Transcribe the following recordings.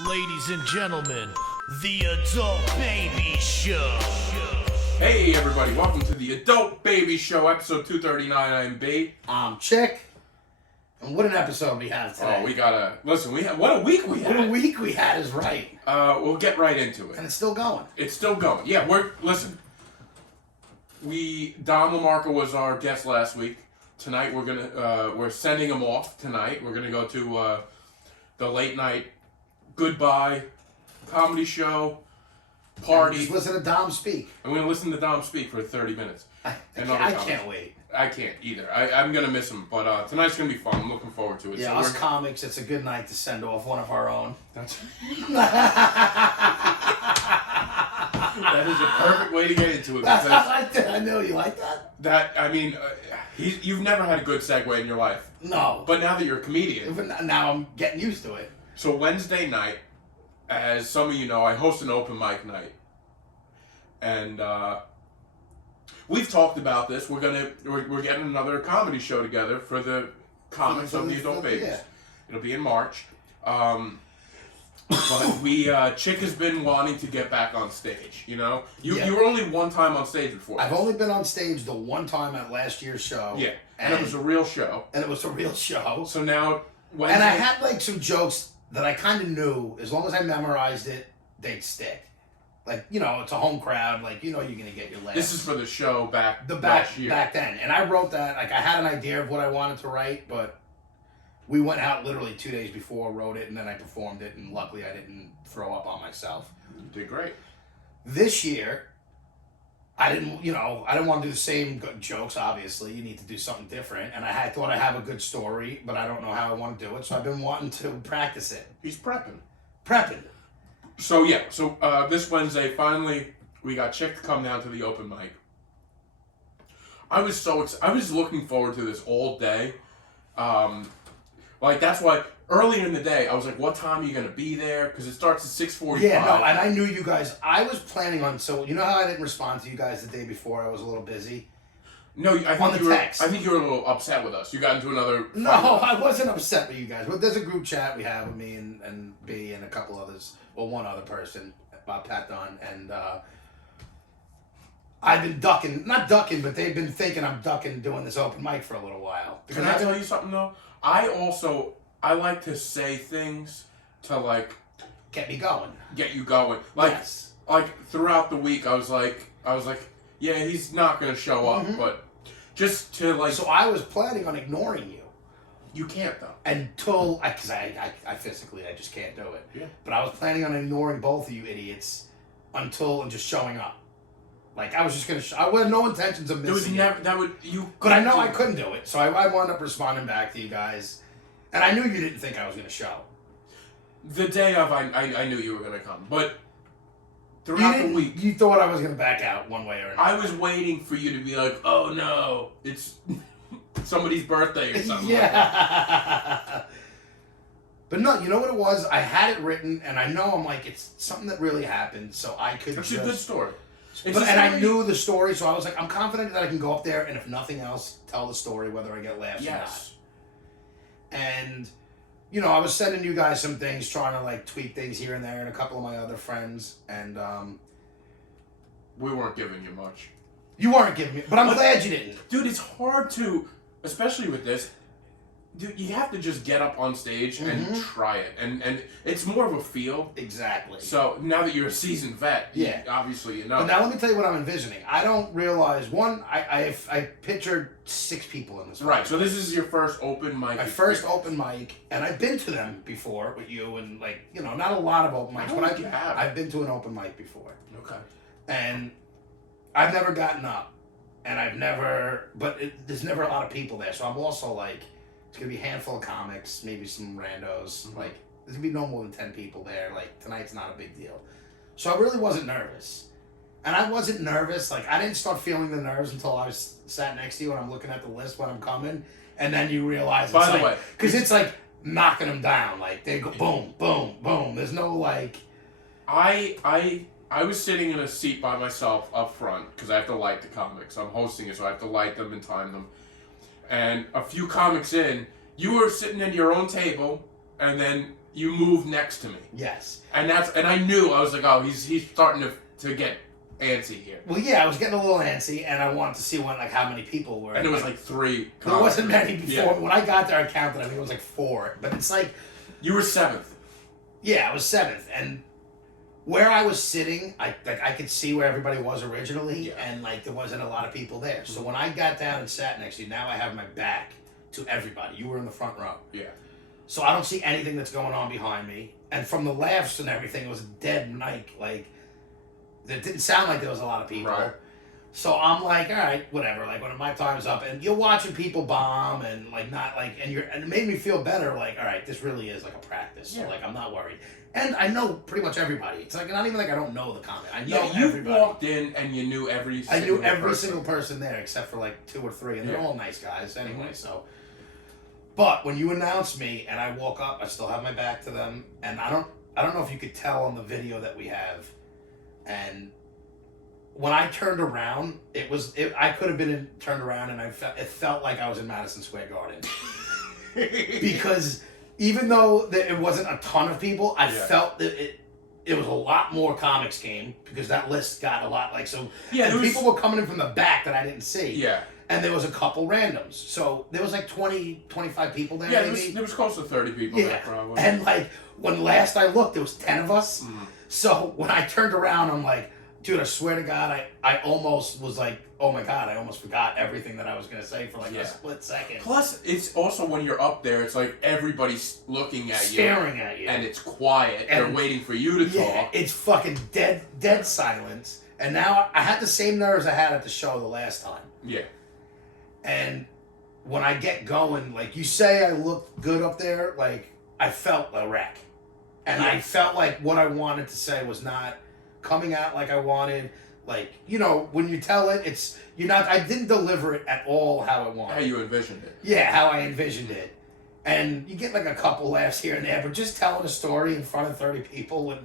Ladies and gentlemen, the Adult Baby Show. Hey everybody, welcome to the Adult Baby Show, episode 239. I'm B. I'm Chic. And what an episode we have today. Oh, we gotta listen. What a week we had. What a week we had is right. We'll get right into it. And it's still going. It's still going. Yeah, listen. Don LaMarca was our guest last week. Tonight we're sending him off tonight. We're gonna go to the late night goodbye comedy show party. Just listen to Dom speak. I'm gonna listen to Dom speak for 30 minutes. I comics. can't wait. I can't either. I'm gonna miss him, but tonight's gonna be fun. I'm looking forward to it. Yeah, So us comics, it's a good night to send off one of our own. That is a perfect way to get into it. That's Because how I did. I know you like that. You've never had a good segue in your life. No. But now that you're a comedian. Even now I'm getting used to it. So Wednesday night, as some of you know, I host an open mic night. And we've talked about this. We're getting another comedy show together for the comics of the Adult Babies. Yeah. It'll be in March. But Chic has been wanting to get back on stage, you know? You were only one time on stage before. I've only been on stage the one time at last year's show. Yeah, and it was a real show. And it was a real show. So now, Wednesday, And I had like some jokes that I kind of knew, as long as I memorized it, they'd stick. Like, you know, it's a home crowd, like, you know you're going to get your laughs. This is for the show last year. Back then. And I wrote that, like, I had an idea of what I wanted to write, but we went out literally 2 days before, wrote it, and then I performed it, and luckily I didn't throw up on myself. You did great. This year, I didn't want to do the same good jokes, obviously. You need to do something different. And I thought I have a good story, but I don't know how I want to do it, so I've been wanting to practice it. He's prepping. So this Wednesday, finally, we got Chic to come down to the open mic. I was so excited. I was looking forward to this all day. That's why earlier in the day, I was like, what time are you going to be there? Because it starts at 6:45. Yeah, no, and I knew you guys. I was planning on, so you know how I didn't respond to you guys the day before? I was a little busy. No, I On the think text. I think you were a little upset with us. You got into another fight. No, I wasn't upset with you guys. But there's a group chat we have with me and B and a couple others. Well, one other person, Pat Dunn. And I've been not ducking, but they've been thinking I'm ducking doing this open mic for a little while. Can I tell you something, though? I like to say things to, like, get me going. Get you going. Like, yes. Like, throughout the week, I was like, yeah, he's not going to show up, but just to, like... So I was planning on ignoring you. You can't, though. Until, because I physically, I just can't do it. Yeah. But I was planning on ignoring both of you idiots and just showing up. Like, I was just going to, I had no intentions of missing But I know I couldn't do it, so I wound up responding back to you guys. And I knew you didn't think I was going to show. The day of, I knew you were going to come. But throughout the week... You thought I was going to back out one way or another. I was waiting for you to be like, oh no, it's somebody's birthday or something. Yeah. But no, you know what it was? I had it written, and I know I'm like, it's something that really happened, so I could It's a good story. I knew the story, so I was like, I'm confident that I can go up there, and if nothing else, tell the story, whether I get laughs or not. And, you know, I was sending you guys some things, trying to, like, tweak things here and there, and a couple of my other friends, and, we weren't giving you much. You weren't giving me, but I'm glad you didn't. Dude, it's hard to, especially with this, dude, you have to just get up on stage and try it. And it's more of a feel. Exactly. So now that you're a seasoned vet, obviously you know. But now let me tell you what I'm envisioning. I don't realize, one, I pictured 6 people in this. Right, so this is your first open mic. My first open mic, and I've been to them before with you, and, like, you know, not a lot of open mics, but I've been to an open mic before. Okay. And I've never gotten up, and there's never a lot of people there, so I'm also like, it's going to be a handful of comics, maybe some randos. Like, there's going to be no more than 10 people there. Like, tonight's not a big deal. So I really wasn't nervous. And I wasn't nervous. Like, I didn't start feeling the nerves until I was sat next to you and I'm looking at the list when I'm coming. And then you realize it's By the way, because it's like knocking them down. Like, they go boom, boom, boom. There's no, like... I was sitting in a seat by myself up front because I have to light the comics. I'm hosting it, so I have to light them and time them. And a few comics in, you were sitting at your own table, and then you moved next to me. Yes. And I knew, I was like, oh, he's starting to get antsy here. Well, yeah, I was getting a little antsy, and I wanted to see how many people were. And there was like 3. There wasn't many before. Yeah. When I got there, I counted. I think it was like 4. But it's like, You were 7th. yeah, I was 7th, and where I was sitting, I could see where everybody was originally, Yeah. and like there wasn't a lot of people there. So when I got down and sat next to you, now I have my back to everybody. You were in the front row. Yeah. So I don't see anything that's going on behind me. And from the laughs and everything, it was a dead night. Like, it didn't sound like there was a lot of people. Right. So I'm like, all right, whatever. Like, when my time's up, and you're watching people bomb, and like not like, and it made me feel better. Like, all right, this really is like a practice. Yeah. So like, I'm not worried. And I know pretty much everybody. It's like not even like I don't know the comic. I know Yeah, you everybody. walked in and you knew every I single knew every person. single person there except for like 2 or 3, and they're Yeah. all nice guys anyway. Mhm. So, but when you announced me and I walk up, I still have my back to them, and I don't know if you could tell on the video that we have, and when I turned around, I could have been turned around, and it felt like I was in Madison Square Garden because even though it wasn't a ton of people, I felt that it was a lot more comics game because that list got a lot like so. Yeah, and people were coming in from the back that I didn't see. Yeah. And there was a couple randoms. So there was like 20, 25 people there, Yeah, maybe. there was close to 30 people there, probably. And like when last I looked, there was 10 of us. Mhm. So when I turned around, I'm like, dude, I swear to God, I almost was like, oh my God, I almost forgot everything that I was going to say for like a split second. Plus, it's also when you're up there, it's like everybody's looking at Staring at you. and it's quiet. And- They're waiting for you to talk. It's fucking dead silence. And now I had the same nerves I had at the show the last time. Yeah. And when I get going, like you say I looked good up there, like I felt a wreck. And I felt like what I wanted to say was not coming out like I wanted. Like, you know, when you tell it, I didn't deliver it at all how I wanted. How you envisioned it. Yeah, how I envisioned it. And you get like a couple laughs here and there, but just telling a story in front of 30 people with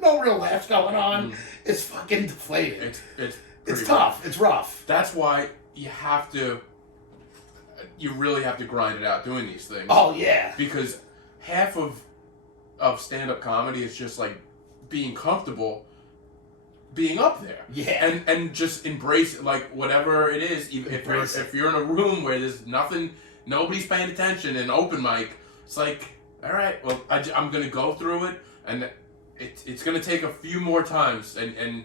no real laughs going on, it's fucking deflating. It's It's tough. It's rough. That's why you really have to grind it out doing these things. Oh, yeah. Because half of stand-up comedy is just like being comfortable being up there. Yeah. And just embrace it, like whatever it is. Even if you're in a room where there's nothing, nobody's paying attention, and open mic, it's like, all right, well, I'm going to go through it, and it's going to take a few more times, and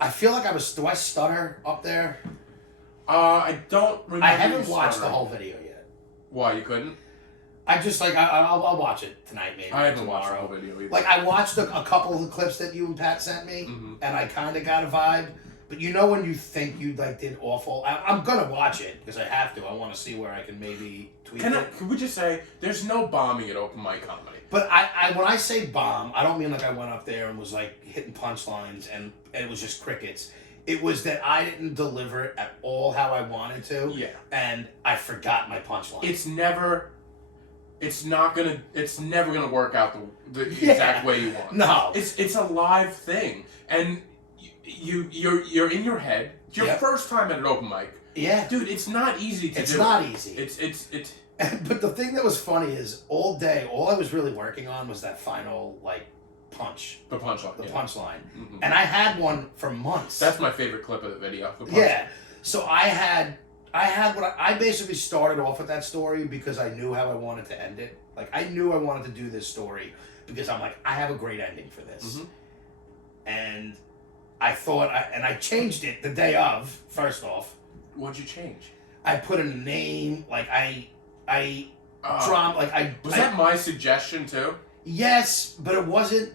I feel like do I stutter up there? I don't remember. I haven't you watched the stuttering. whole video yet. Why, you couldn't? I just like I'll watch it tonight, maybe. I haven't tomorrow. watched the whole video either. Like I watched a couple of the clips that you and Pat sent me, Mhm. and I kind of got a vibe. But you know when you think you like did awful, I'm gonna watch it because I have to. I want to see where I can maybe tweak it. Can we just say there's no bombing at open mic comedy? But I when I say bomb, I don't mean like I went up there and was like hitting punchlines and it was just crickets. It was that I didn't deliver it at all how I wanted to. Yeah. And I forgot my punchline. It's never gonna work out the exact way you want. No. It's a live thing, and you're in your head. It's your first time at an open mic. Yeah. Dude, it's not easy to do. It's not easy. It's But the thing that was funny is all day, all I was really working on was that final like punch, the punchline. the yeah. punchline, Mhm. and I had one for months. That's my favorite clip of the video. The punchline. Yeah. So I had what I basically started off with that story because I knew how I wanted to end it. Like I knew I wanted to do this story because I'm like I have a great ending for this, Mhm. and I thought I changed it the day of. First off, What'd you change? I put in a name like I drama like I Was that my suggestion too? Yes, but it wasn't.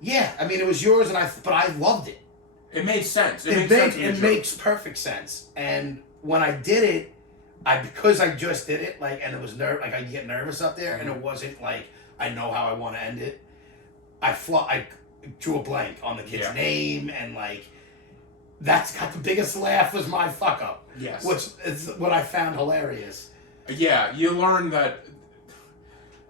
Yeah, I mean it was yours, but I loved it. It made sense. It makes perfect sense. And when I did it, because I just did it, like, and it was like I get nervous up there, and it wasn't like I know how I want to end it. I drew a blank on the kid's name, and like that's got the biggest laugh was my fuck up. Yes. Which is what I found hilarious. Yeah, you learn that.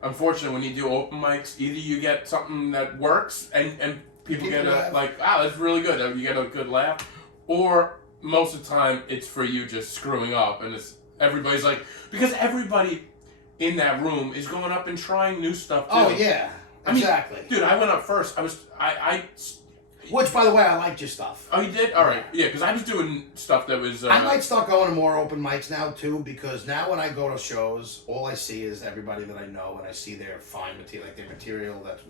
Unfortunately, when you do open mics, either you get something that works and people get that's really good. You get a good laugh, or most of the time it's for you just screwing up, and everybody's like, because everybody in that room is going up and trying new stuff too. Oh yeah, exactly. Dude, I went up first. Which, by the way, I liked your stuff. Oh, you did? All right. Yeah, because I was doing stuff that was... I might start going to more open mics now, too, because now when I go to shows, all I see is everybody that I know, and I see their fine material, like their material that's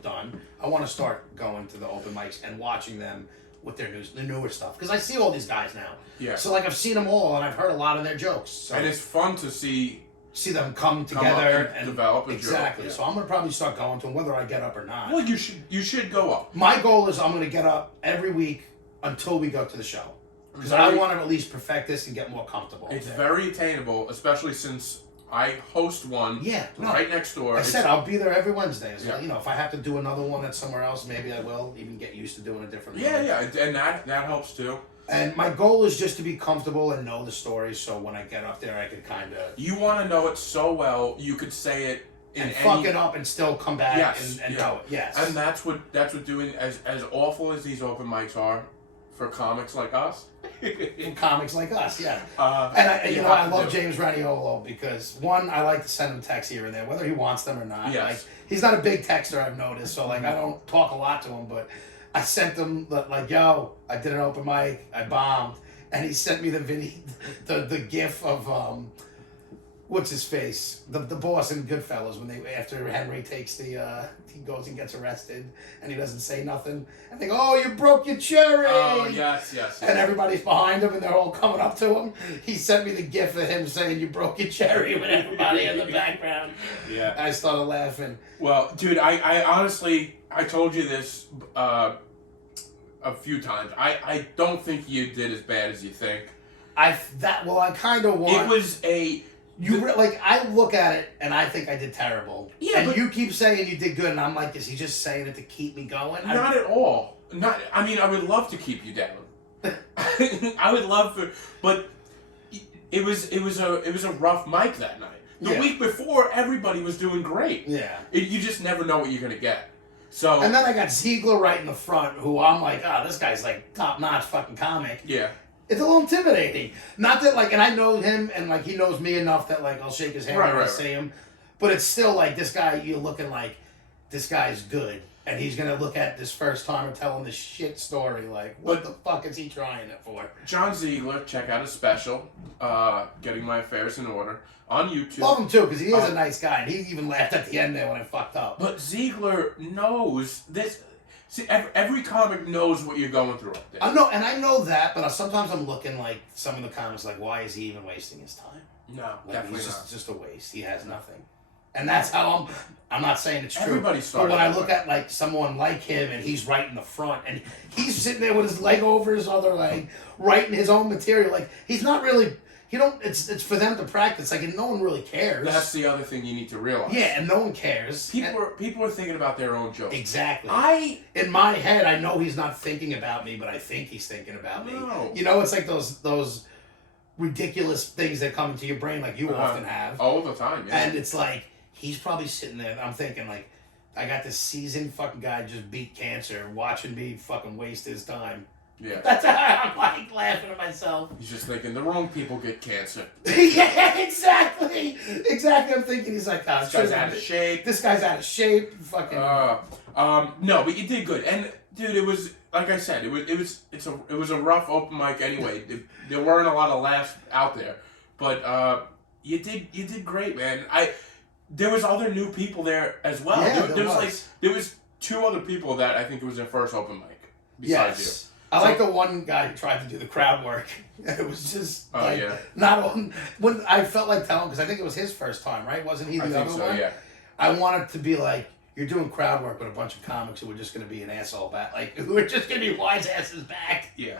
done. I want to start going to the open mics and watching them with their newer stuff, because I see all these guys now. Yeah. So, like, I've seen them all, and I've heard a lot of their jokes. So and it's fun to see them come together and develop a exactly. joke. Yeah. So I'm gonna probably start going to them, whether I get up or not. Well, you should go up. My goal is I'm gonna get up every week until we go to the show, because I want to at least perfect this and get more comfortable. It's very attainable, especially since I host one right next door. I said I'll be there every Wednesday. So, yeah. You know, if I have to do another one at somewhere else, maybe I will even get used to doing a different one. Yeah, and that helps too. And my goal is just to be comfortable and know the story, so when I get up there, I could kind of... You want to know it so well, you could say it in fuck it up and still come back and know it. Yes. And that's what doing, as awful as these open mics are for comics like us. Comics like us, yeah. I love James Raniolo because, one, I like to send him texts here and there, whether he wants them or not. Yes. Like, he's not a big texter, I've noticed, so like I don't talk a lot to him, but I sent him like, yo, I did an open mic, I bombed, and he sent me the video, the gif of what's his face, the boss in Goodfellas when after Henry takes he goes and gets arrested and he doesn't say nothing and they go, oh, you broke your cherry. Oh yes. And everybody's behind him and they're all coming up to him. He sent me the gif of him saying you broke your cherry with everybody in the background. Yeah. I started laughing. Well, dude, I honestly, I told you this a few times. I don't think you did as bad as you think. I kind of want. It was a. I look at it and I think I did terrible. Yeah, and you keep saying you did good, and I'm like, is he just saying it to keep me going? Not at all. I mean, I would love to keep you down. I would love for, but it was a rough mic that night. The week before, everybody was doing great. Yeah. You just never know what you're gonna get. So. And then I got Ziegler right in the front, who I'm like, this guy's like top notch fucking comic. Yeah. It's a little intimidating. Not that, like, and I know him, and, like, he knows me enough that, like, I'll shake his hand when I see him. But it's still, like, this guy, you're looking like, this guy's good. And he's going to look at this first time and tell him this shit story. Like, what the fuck is he trying it for? John Ziegler, check out his special, Getting My Affairs in Order, on YouTube. Love him, too, because he is a nice guy. And he even laughed at the end there when I fucked up. But Ziegler knows this. See, every comic knows what you're going through up there. I know, and I know that, but sometimes I'm looking like some of the comics, like, why is he even wasting his time? No, like, definitely he's not. just a waste. He has nothing. And that's how I'm not saying it's true. Everybody started. But when I look at, like, someone like him, and he's right in the front, and he's sitting there with his leg over his other leg, writing his own material, like, he's not really... it's for them to practice. Like, and no one really cares. That's the other thing you need to realize. Yeah, and no one cares. People are thinking about their own jokes. Exactly. In my head, I know he's not thinking about me, but I think he's thinking about me. No. You know, it's like those ridiculous things that come into your brain, like you often have. All the time, yeah. And it's like, he's probably sitting there, I'm thinking, like, I got this seasoned fucking guy just beat cancer, watching me fucking waste his time. Yeah. That's how I'm like laughing at myself. He's just thinking the wrong people get cancer. Yeah, exactly. I'm thinking he's like, this guy's out of shape. This guy's out of shape. Fucking. No, but you did good. And dude, it was like I said, it was a rough open mic anyway. There weren't a lot of laughs out there, but you did great, man. There was other new people there as well. Yeah, there was two other people that I think it was their first open mic besides you. I like the one guy who tried to do the crowd work. It was just not on. When I felt like telling him, because I think it was his first time, right? Wasn't he the other one? Yeah. I wanted to be like, you're doing crowd work with a bunch of comics who are just going to be an asshole back, like who are just going to be wise asses back. Yeah.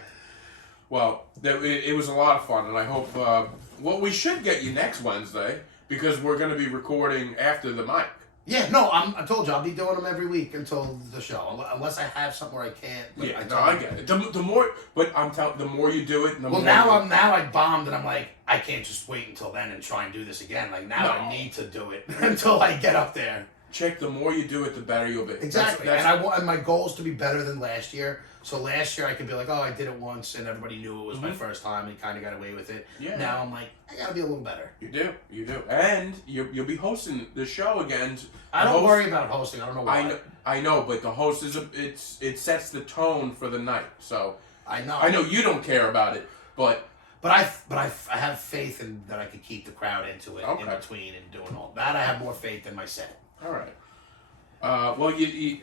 Well, it was a lot of fun, and I hope. We should get you next Wednesday because we're going to be recording after the mic. Yeah, no, I told you I'll be doing them every week until the show, unless I have something where I can't. I get it. The more, but the more you do it, the more. Now I bombed, and I'm like, I can't just wait until then and try and do this again. Like now I need to do it until I get up there. Chick, the more you do it, the better you'll be. Exactly. That's, And my goal is to be better than last year. So last year I could be like, oh, I did it once, and everybody knew it was my first time, and kind of got away with it. Yeah. Now I'm like, I gotta be a little better. You do, and you'll be hosting the show again. I don't worry about hosting. I don't know why. I know, but the host it sets the tone for the night. So I know. I know you don't care about it, but I have faith in that I could keep the crowd into it Okay. in between and doing all that. I have more faith in my set. all right. Well,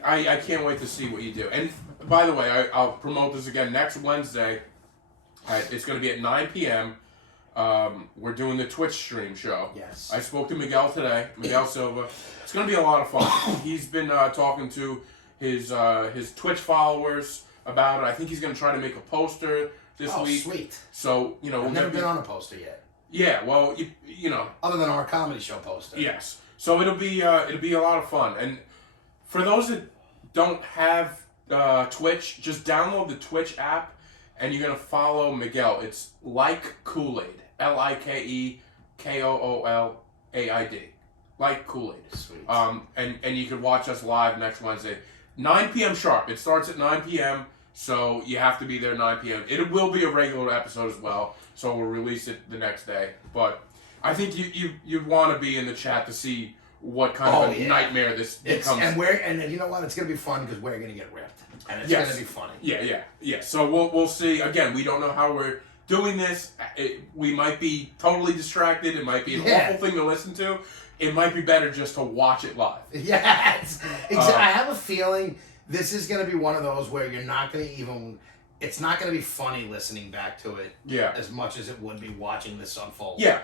I can't wait to see what you do. And by the way, I'll promote this again next Wednesday. It's going to be at 9 p.m. We're doing the Twitch stream show. Yes. I spoke to Miguel today, Miguel Silva. It's going to be a lot of fun. He's been talking to his Twitch followers about it. I think he's going to try to make a poster this week. Sweet. So, I've never been on a poster yet. Yeah, well, you know. Other than our comedy show poster. Yes. So it'll be a lot of fun. And for those that don't have Twitch, just download the Twitch app and you're going to follow Miguel. It's like Kool-Aid. LikeKoolaid. Like Kool-Aid. Sweet. And you can watch us live next Wednesday. 9 p.m. sharp. It starts at 9 p.m., so you have to be there 9 p.m. It will be a regular episode as well, so we'll release it the next day. But I think you'd want to be in the chat to see what kind of a nightmare this becomes. And you know what? It's gonna be fun because we're gonna get ripped, and it's gonna be funny. Yeah. So we'll see. Again, we don't know how we're doing this. We might be totally distracted. It might be an awful thing to listen to. It might be better just to watch it live. Yes. I have a feeling this is gonna be one of those where you're not gonna even. It's not gonna be funny listening back to it. Yeah. As much as it would be watching this unfold. Yeah.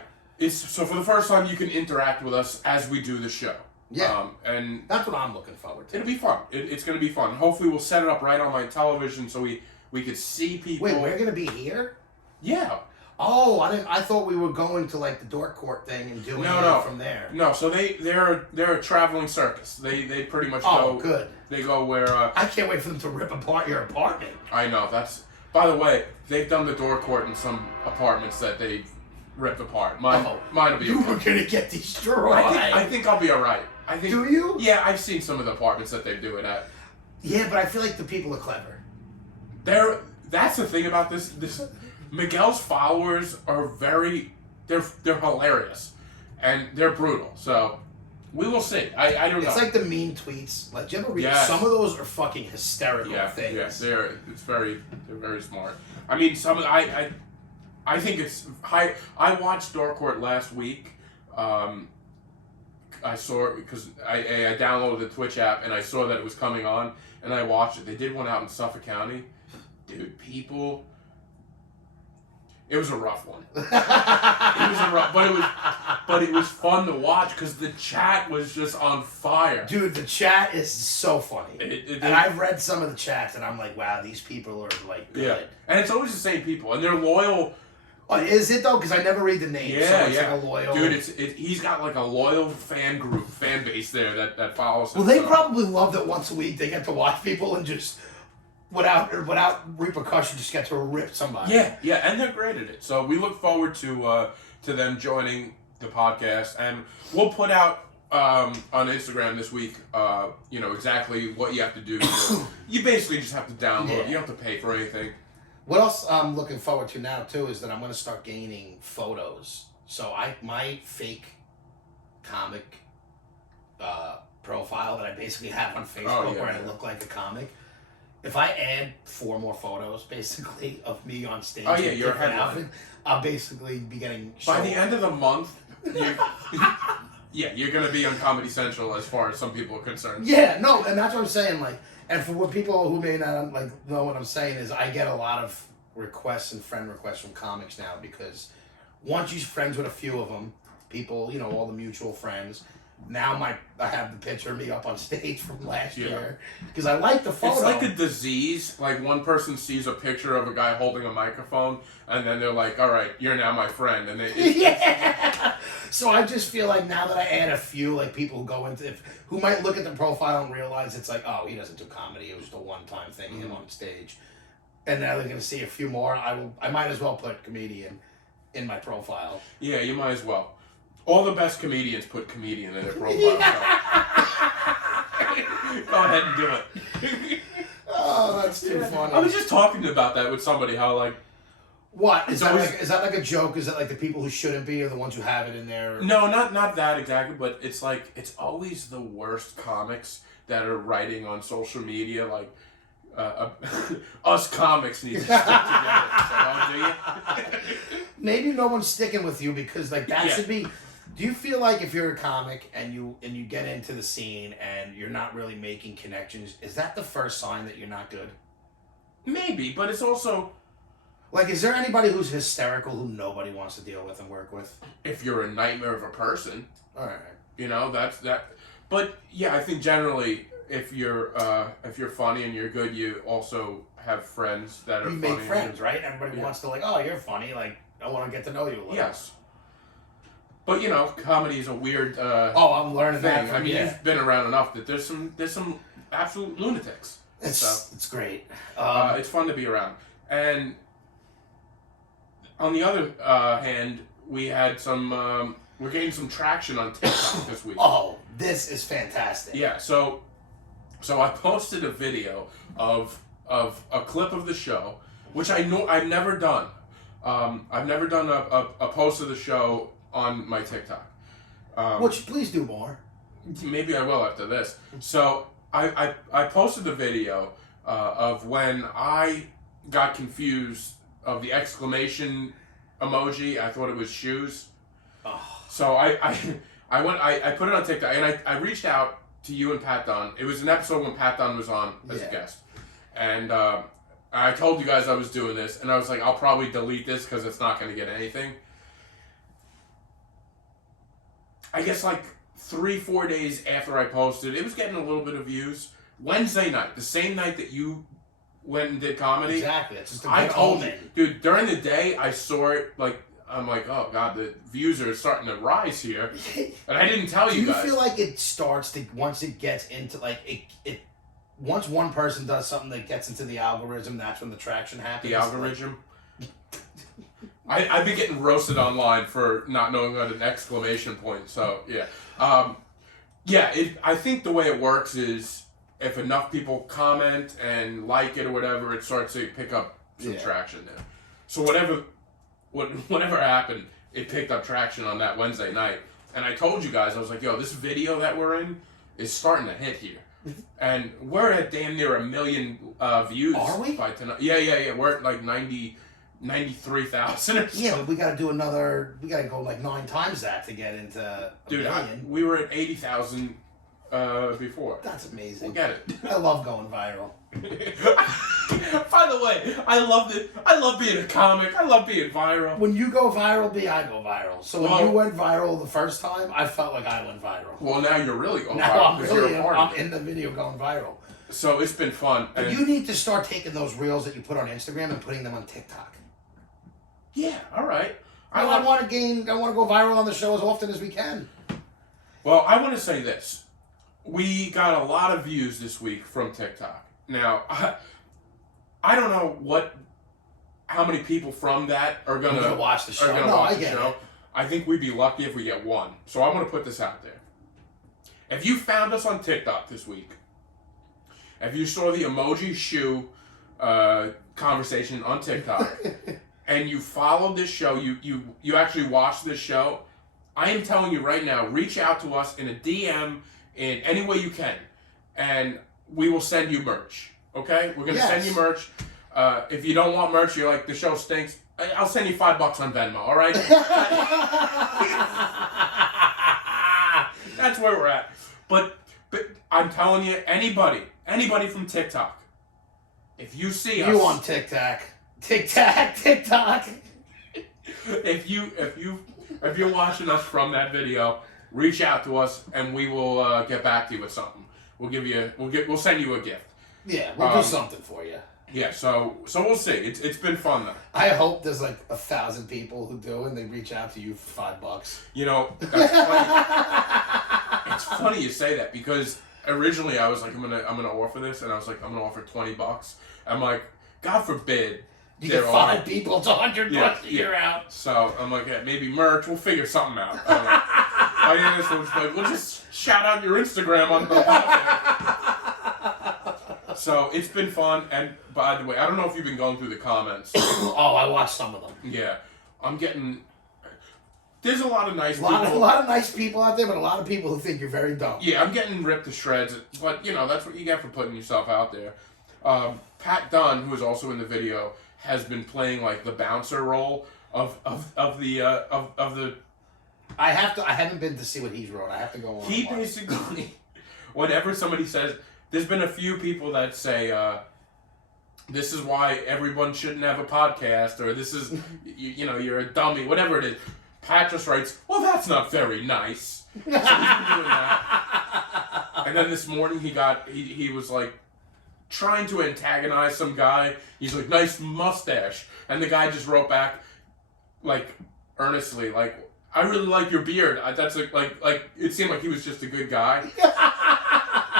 So for the first time, you can interact with us as we do the show. Yeah. And that's what I'm looking forward to. It'll be fun. It's going to be fun. Hopefully, we'll set it up right on my television so we could see people. Wait, we're gonna be here? Yeah. Oh, I thought we were going to like the Dork Court thing and doing it from there. No, so they're a traveling circus. They pretty much go. Oh, good. They go where. I can't wait for them to rip apart your apartment. I know. That's. By the way, they've done the Door Court in some apartments that they ripped apart. Mine will be. You were gonna get destroyed. I think I'll be all right. I think. Do you? Yeah, I've seen some of the apartments that they do it at. Yeah, but I feel like the people are clever. That's the thing about this. Miguel's followers are they're hilarious, and they're brutal. So we will see. I don't know. It's like the mean tweets. Like, do you ever read? Yes. Some of those are fucking hysterical things. Yes, they're very smart. I mean, I think it's high. I watched Door Court last week. I saw it because I downloaded the Twitch app and I saw that it was coming on and I watched it. They did one out in Suffolk County. Dude, people. It was a rough one. But it was fun to watch because the chat was just on fire. Dude, the chat is so funny. And I've read some of the chats and I'm like, wow, these people are like good. Yeah, and it's always the same people and they're loyal. Oh, is it though? Because I never read the names. Yeah, so it's like a loyal. Dude, he's got like a loyal fan base there that follows him. Well, they probably love that once a week they get to watch people and just without repercussion just get to rip somebody. Yeah, and they're great at it. So we look forward to them joining the podcast, and we'll put out on Instagram this week. Exactly what you have to do. You basically just have to download. Yeah. You don't have to pay for anything. What else I'm looking forward to now too is that I'm going to start gaining photos. So my fake comic profile that I basically have on Facebook where I look like a comic. If I add 4 more photos, basically, of me on stage, you're a headline. I'll basically be getting. By the end of the month, you're going to be on Comedy Central as far as some people are concerned. Yeah, no, and that's what I'm saying. Like, and for what people who may not know what I'm saying is, I get a lot of requests and friend requests from comics now because once you're friends with a few of them, people, all the mutual friends. Now I have the picture of me up on stage from last year because I like the photo. It's like a disease. Like one person sees a picture of a guy holding a microphone, and then they're like, "All right, you're now my friend." And So I just feel like now that I add a few, like people who go into who might look at the profile and realize it's like, oh, he doesn't do comedy. It was just a one-time thing, him on stage. And now they're gonna see a few more. I might as well put comedian in my profile. Yeah, you might as well. All the best comedians put comedian in their profile. So. Go ahead and do it. Oh, that's too funny. I was just talking about that with somebody. How like. What is It's that? always- Like, is that like a joke? Is that like the people who shouldn't be are the ones who have it in there? No, not that exactly, but it's like it's always the worst comics that are writing on social media like us comics need to stick together. So, oh, do you? Maybe no one's sticking with you because like that Yeah. should be. Do you feel like if you're a comic and you get into the scene and you're not really making connections, is that the first sign that you're not good? Maybe, but it's also Like, is there anybody who's hysterical who nobody wants to deal with and work with? if you're a nightmare of a person, All right. you know that's that. But yeah, I think generally if you're funny and you're good, you also have friends that are You funny. make friends, right? Everybody Yeah. wants to like, oh, you're funny. Like, I want to get to know you a little. Yes. But you know, comedy is a weird Oh, I'm learning thing. that from I mean, you. you've been around enough that there's some absolute lunatics. It's great. It's fun to be around. And on the other hand, we had some. We're getting some traction on TikTok this week. Oh, this is fantastic. Yeah. So I posted a video of a clip of the show, which I've never done. I've never done a post of the show on my TikTok. Which, please do more. Maybe I will after this. So I posted a video of when I got confused of the exclamation emoji. I thought it was shoes. Oh. So I put it on TikTok and I reached out to you and Pat Dunn. It was an episode when Pat Dunn was on as a guest. And I told you guys I was doing this and I was like, I'll probably delete this because it's not going to get anything. I guess like 3-4 days after I posted, it was getting a little bit of views. Wednesday night, the same night that you went and did comedy. Exactly. It's just a I good told omen. you, dude, during the day, I saw it, like, I'm like, oh, God, the views are starting to rise here. And I didn't tell Do you you guys. feel like it starts to, once it gets into, like, it once one person does something that gets into the algorithm, that's when the traction happens? The algorithm? I've been getting roasted online for not knowing what an exclamation point, so, yeah. I think the way it works is if enough people comment and like it or whatever, it starts to pick up some traction there. So whatever happened, it picked up traction on that Wednesday night. And I told you guys, I was like, yo, this video that we're in is starting to hit here. And we're at damn near 1 million views. Are we? By tonight. Yeah. We're at like 93,000 or something. Yeah, but we got to do another, we got to go like 9 times that to get into a Dude, million. we were at 80,000 before. That's amazing. We'll get it. I love going viral. By the way, I love it. I love being a comic. I love being viral. When you go viral, I go viral. So when Well- you went viral the first time, I felt like I went viral. Well, now you're really going Now viral I'm because really, you're a part I'm of it. in the video going viral. So it's been fun. But and- you need to start taking those reels that you put on Instagram and putting them on TikTok. Yeah, all right. I want to go viral on the show as often as we can. Well, I want to say this. We got a lot of views this week from TikTok. Now, I don't know how many people from that are gonna Gonna watch the show. Are gonna No, watch I the get show. it. I think we'd be lucky if we get one. So I'm gonna put this out there. If you found us on TikTok this week, if you saw the emoji shoe conversation on TikTok, and you followed this show, you actually watched this show, I am telling you right now, reach out to us in a DM in any way you can, and we will send you merch. Okay? We're going to send you merch. If you don't want merch, you're like, the show stinks, I'll send you $5 on Venmo, all right? That's where we're at. But I'm telling you, anybody from TikTok, if you see us... You on TikTok. TikTok. If you're watching us from that video, reach out to us and we will get back to you with something. We'll send you a gift. Yeah, we'll do something for you. Yeah, so we'll see. It's been fun though. I hope there's like 1,000 people who do and they reach out to you for $5. You know, that's funny. It's funny you say that because originally I was like, I'm gonna offer this, and I was like, I'm gonna offer $20. I'm like, God forbid. You get 5 people, it's $100 a year out. So I'm like, yeah, maybe merch. We'll figure something out. I don't know. My aunt was like, "We'll just shout out your Instagram on the podcast." So it's been fun. And by the way, I don't know if you've been going through the comments. Oh, I watched some of them. Yeah, I'm getting. There's a lot of nice A people. lot of nice people out there, but a lot of people who think you're very dumb. Yeah, I'm getting ripped to shreds, but you know that's what you get for putting yourself out there. Pat Dunn, who is also in the video, has been playing like the bouncer role of the. I haven't been to see what he's wrote. I have to go on. He basically, whenever somebody says, there's been a few people that say, this is why everyone shouldn't have a podcast, or this is, you know, you're a dummy, whatever it is. Pat just writes, well, that's not very nice. So he's been doing that. And then this morning he was like trying to antagonize some guy. He's like, nice mustache. And the guy just wrote back, like, earnestly, like, I really like your beard. That's like it seemed like he was just a good guy.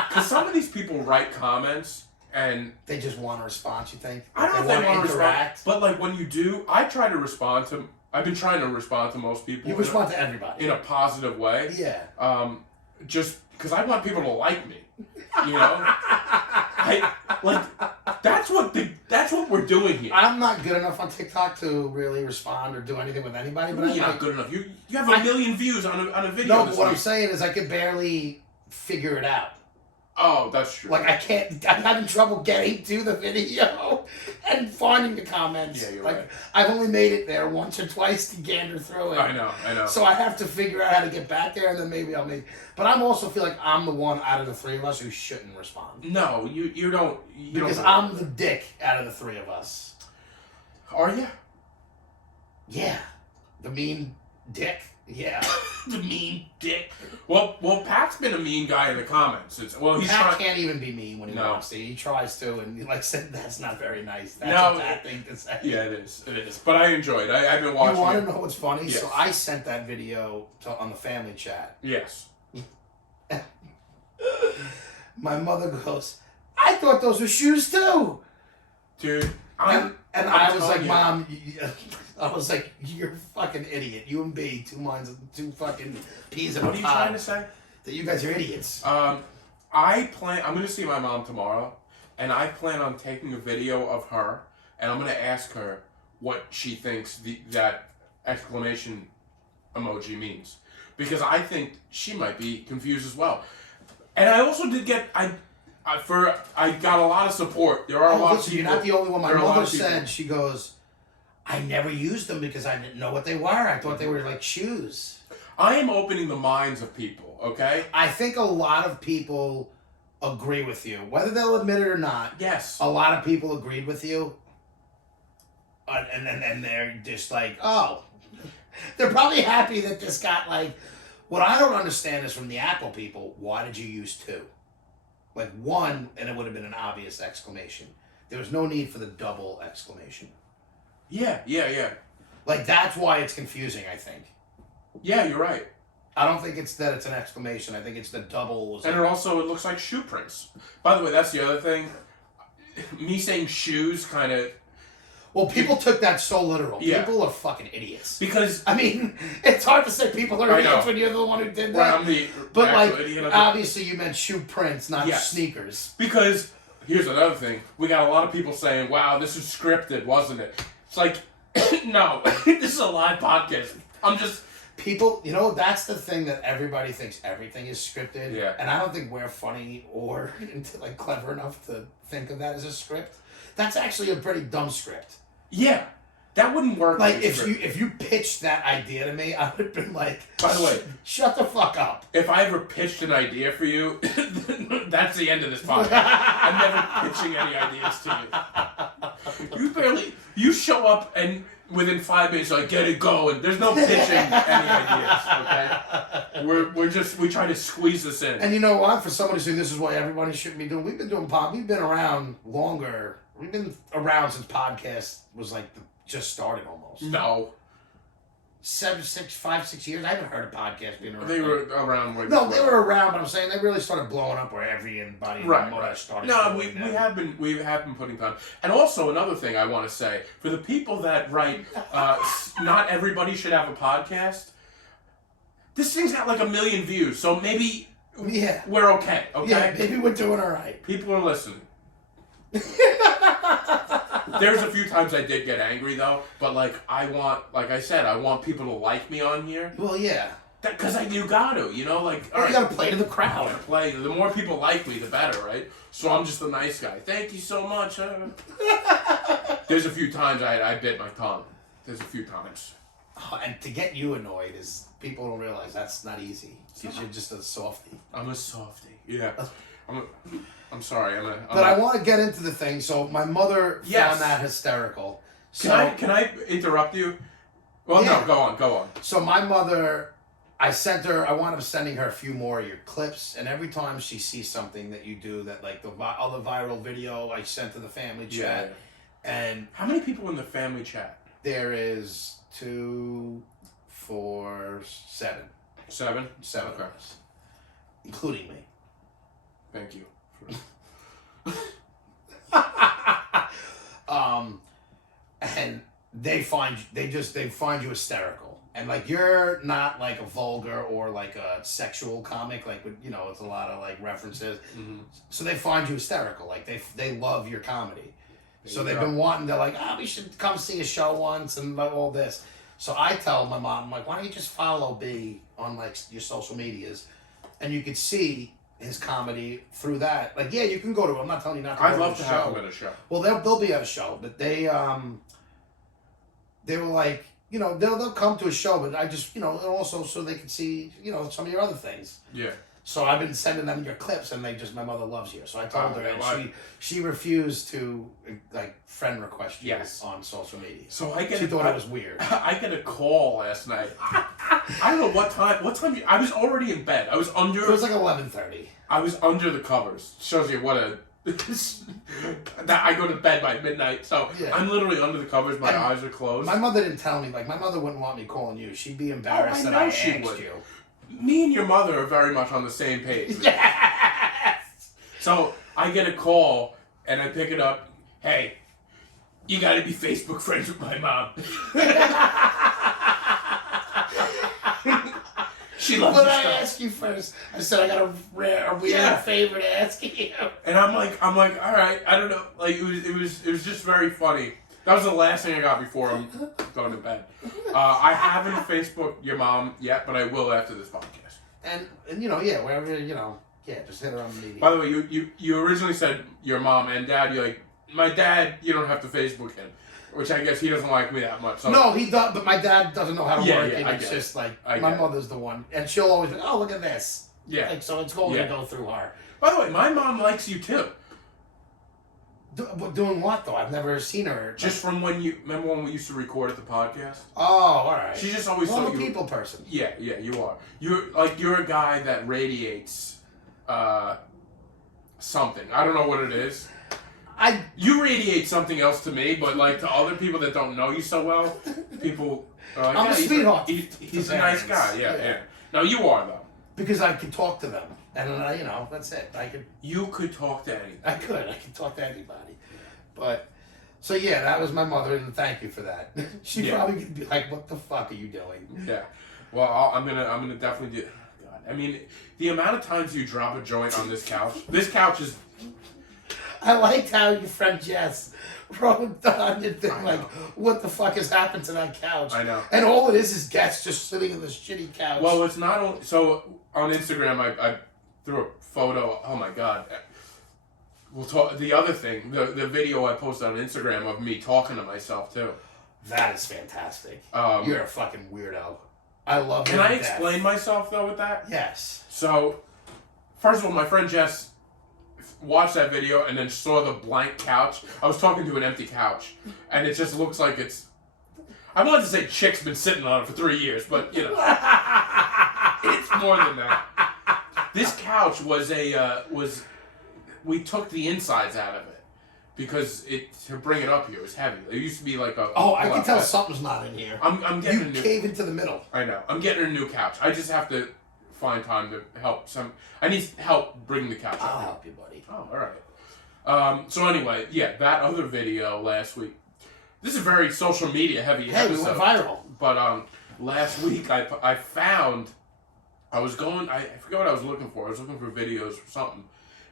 Because some of these people write comments and they just want a response. You think? I don't know if they want to interact. respond, but like when you do, I try to respond to. I've been trying to respond to most people. You respond to everybody in a positive way. Yeah. Just because I want people to like me. You know. That's what we're doing here. I'm not good enough on TikTok to really respond or do anything with anybody. But you're not good enough. You have a million views on a video. No, but what I'm saying is I could barely figure it out. Oh, that's true. Like I'm having trouble getting to the video and finding the comments. Yeah, you're like, right. I've only made it there once or twice to gander through it. I know. So I have to figure out how to get back there, and then maybe I'll make. But I also feel like I'm the one out of the three of us who shouldn't respond. No, you don't. Because I'm the dick out of the three of us. Are you? Yeah, the mean dick. Yeah, the mean dick. Well, Pat's been a mean guy in the comments. Pat can't even be mean when he wants to. He tries to, and he said that's not very nice. That's a bad thing to say. Yeah, it is. But I enjoyed it. I've been watching. You want to know what's funny? Yes. So I sent that video on the family chat. Yes. My mother goes, I thought those were shoes too. Dude, I was like, Mom, I was like, you're a fucking idiot. You and B, two fucking peas in a pod. What are you trying to say? That you guys are idiots. I'm going to see my mom tomorrow, and I plan on taking a video of her, and I'm going to ask her what she thinks that exclamation emoji means. Because I think she might be confused as well. And I also did get, I got a lot of support. There are a lot of people. You're not the only one. My mother said, she goes, I never used them because I didn't know what they were. I thought they were like shoes. I am opening the minds of people, okay? I think a lot of people agree with you. Whether they'll admit it or not. Yes. A lot of people agreed with you. And then they're just like, oh. They're probably happy that this got like... What I don't understand is from the Apple people, why did you use two? Like one, and it would have been an obvious exclamation. There was no need for the double exclamation. Yeah. Like, that's why it's confusing, I think. Yeah, you're right. I don't think it's that it's an exclamation. I think it's the double. And it looks like shoe prints. By the way, that's the other thing. Me saying shoes kind of... Well, people took that so literal. Yeah. People are fucking idiots. Because... I mean, it's hard to say people are idiots when you're the one who did that. Well, I'm the but, like, idiot. obviously you meant shoe prints, not sneakers. Because, here's another thing. We got a lot of people saying, wow, this is scripted, wasn't it? It's like, no, this is a live podcast. I'm just... People, that's the thing that everybody thinks everything is scripted. Yeah. And I don't think we're funny or like clever enough to think of that as a script. That's actually a pretty dumb script. Yeah. That wouldn't work. Like, if you pitched that idea to me, I would have been like, by the way, shut the fuck up. If I ever pitched an idea for you, that's the end of this podcast. I'm never pitching any ideas to you. You show up and within 5 minutes, like, get it going. There's no pitching any ideas, okay? We try to squeeze this in. And you know what? For somebody saying this is what everybody shouldn't be doing, we've been doing we've been around longer. We've been around since podcast was like just started almost. No. 5, 6 years. I haven't heard a podcast being around. They were around. They were around, but I'm saying they really started blowing up where everybody started. No, we have been putting time. And also another thing I want to say for the people that write, not everybody should have a podcast. this thing's got like 1 million views, so maybe Yeah. we're okay. Okay. Yeah, maybe we're doing all right. People are listening. There's a few times I did get angry though, but like I want people to like me on here. Well, yeah. Because you got to, like all You right, gotta play to the crowd. play. The more people like me, the better, right? So I'm just the nice guy. Thank you so much. There's a few times I bit my tongue. There's a few times. Oh, and to get you annoyed is people don't realize that's not easy. Because you're just a softie. I'm a softie. Yeah. I'm sorry. But I want to get into the thing. So my mother Yes. found that hysterical. So, Can I interrupt you? Well, Yeah. no. Go on. So my mother, I wound up sending her a few more of your clips, and every time she sees something that you do, that like the other viral video I sent to the family chat, and How many people in the family chat? there is 2, 4, 7. 7. 7 Okay. of us, including me. Thank you. And they find you hysterical, and like you're not like a vulgar or like a sexual comic, like with, it's a lot of like references. Mm-hmm. So they find you hysterical, like they love your comedy. So they've go. been wanting. They're like, we should come see a show once and like all this. So I tell my mom, I'm like, why don't you just follow B on like your social medias, and you could see his comedy through that. Like, yeah, you can go to. I'm not telling you not to. I'd go love to to a have show. them at a show. Well, they'll be at a show, but they were like, they'll come to a show, but I just, and also so they can see, some of your other things. Yeah. So I've been sending them your clips, and my mother loves you. So I told her, and well, she refused to like friend request you Yes. on social media. So She thought it was weird. I get a call last night. I don't know what time. I was already in bed. I was under. It was like 11:30. I was under the covers. Shows you what a. that I go to bed by midnight, so Yeah. I'm literally under the covers. My And eyes are closed. My mother didn't tell me. Like, my mother wouldn't want me calling you. She'd be embarrassed that I asked you. Me and your mother are very much on the same page. Yes. So I get a call and I pick it up. Hey, you gotta be Facebook friends with my mom. She loves What your did I stuff. ask you first? I said I got a weird favor to ask you. And I'm like, all right, I don't know. Like it was just very funny. That was the last thing I got before I'm going to bed. I haven't Facebook your mom yet, but I will after this podcast. And wherever just hit her on the media. By the way, you originally said your mom and dad. You're like, my dad. You don't have to Facebook him, which I guess he doesn't like me that much. So. No, he does, but my dad doesn't know how to work it. I It's get just like I my get it. mother's the one, and she'll always be, oh, look at this. Yeah. Like, so it's going to go through her. By the way, my mom likes you too. Doing what though? I've never seen her. Just from remember when we used to record at the podcast? Oh, all right. She just always I'm thought a you. people person. Yeah, you are. You're a guy that radiates, something. I don't know what it is. You radiate something else to me, but like to other people that don't know you so well, people are like, I'm a sweetheart. He's a nice guy. Yeah. No, you are though. Because I can talk to them, and that's it. You could talk to anyone. I could talk to anybody, but so yeah, that was my mother, and thank you for that. She probably could be like, "What the fuck are you doing?" Yeah. Well, I'm gonna definitely do. God, I mean, the amount of times you drop a joint on this couch. This couch is. I liked how your friend Jess wrote on your thing, like, what the fuck has happened to that couch? I know. And all it is Jess just sitting on this shitty couch. Well, it's not only so on Instagram. I threw a photo. Oh my god. We'll talk. The other thing, the video I posted on Instagram of me talking to myself too. That is fantastic. Um, You're a fucking weirdo. I love you. Can I explain myself though with that? Yes. So, first of all, my friend Jess watched that video and then saw the blank couch. I was talking to an empty couch, and it just looks like it's. I wanted to say Chic's been sitting on it for 3 years, but it's more than that. This couch was we took the insides out of it because to bring it up here was heavy. It used to be like a. Oh, I can tell something's not in here. I'm getting a new. cave into the middle. I know. I'm getting a new couch. I just have to find time to help I need help bring the couch up. I'll help you, buddy. Oh, all right. So anyway, that other video last week. This is a very social media heavy Hey, episode. we went viral. But last week I found I forget what I was looking for. I was looking for videos or something.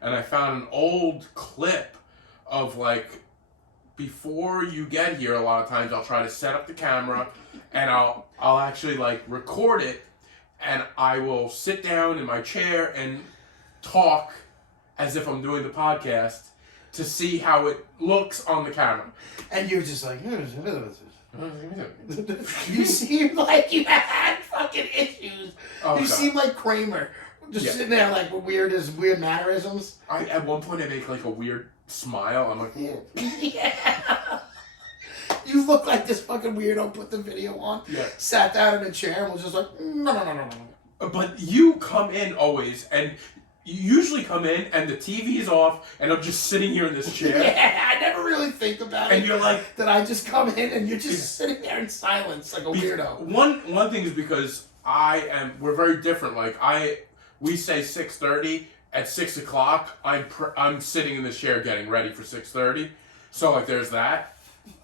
And I found an old clip of like, before you get here, a lot of times I'll try to set up the camera and I'll actually like record it, and I will sit down in my chair and talk as if I'm doing the podcast to see how it looks on the camera. And you're just like, you seem like you had fucking issues. Oh, you God. seem like Kramer. Just sitting there like with weird mannerisms. At one point I make like a weird smile. I'm like, Yeah. You look like this fucking weirdo put the video on, sat down in a chair and was just like, no. But you come in always, and you usually come in and the TV is off, and I'm just sitting here in this chair. Yeah, I never really think about it. And you're like, that I just come in and you're just sitting there in silence like a weirdo. One thing is because we're very different. Like we say 6:30. At 6 o'clock, I'm sitting in the chair getting ready for 6:30. So like there's that.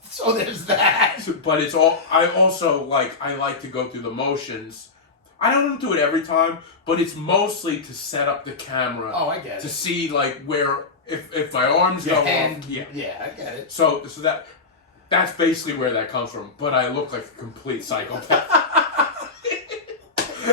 So there's that. But it's all. I also I like to go through the motions. I don't do it every time, but it's mostly to set up the camera. Oh, I get it. To see like where if my arms go off. Yeah, I get it. So that's basically where that comes from. But I look like a complete psychopath.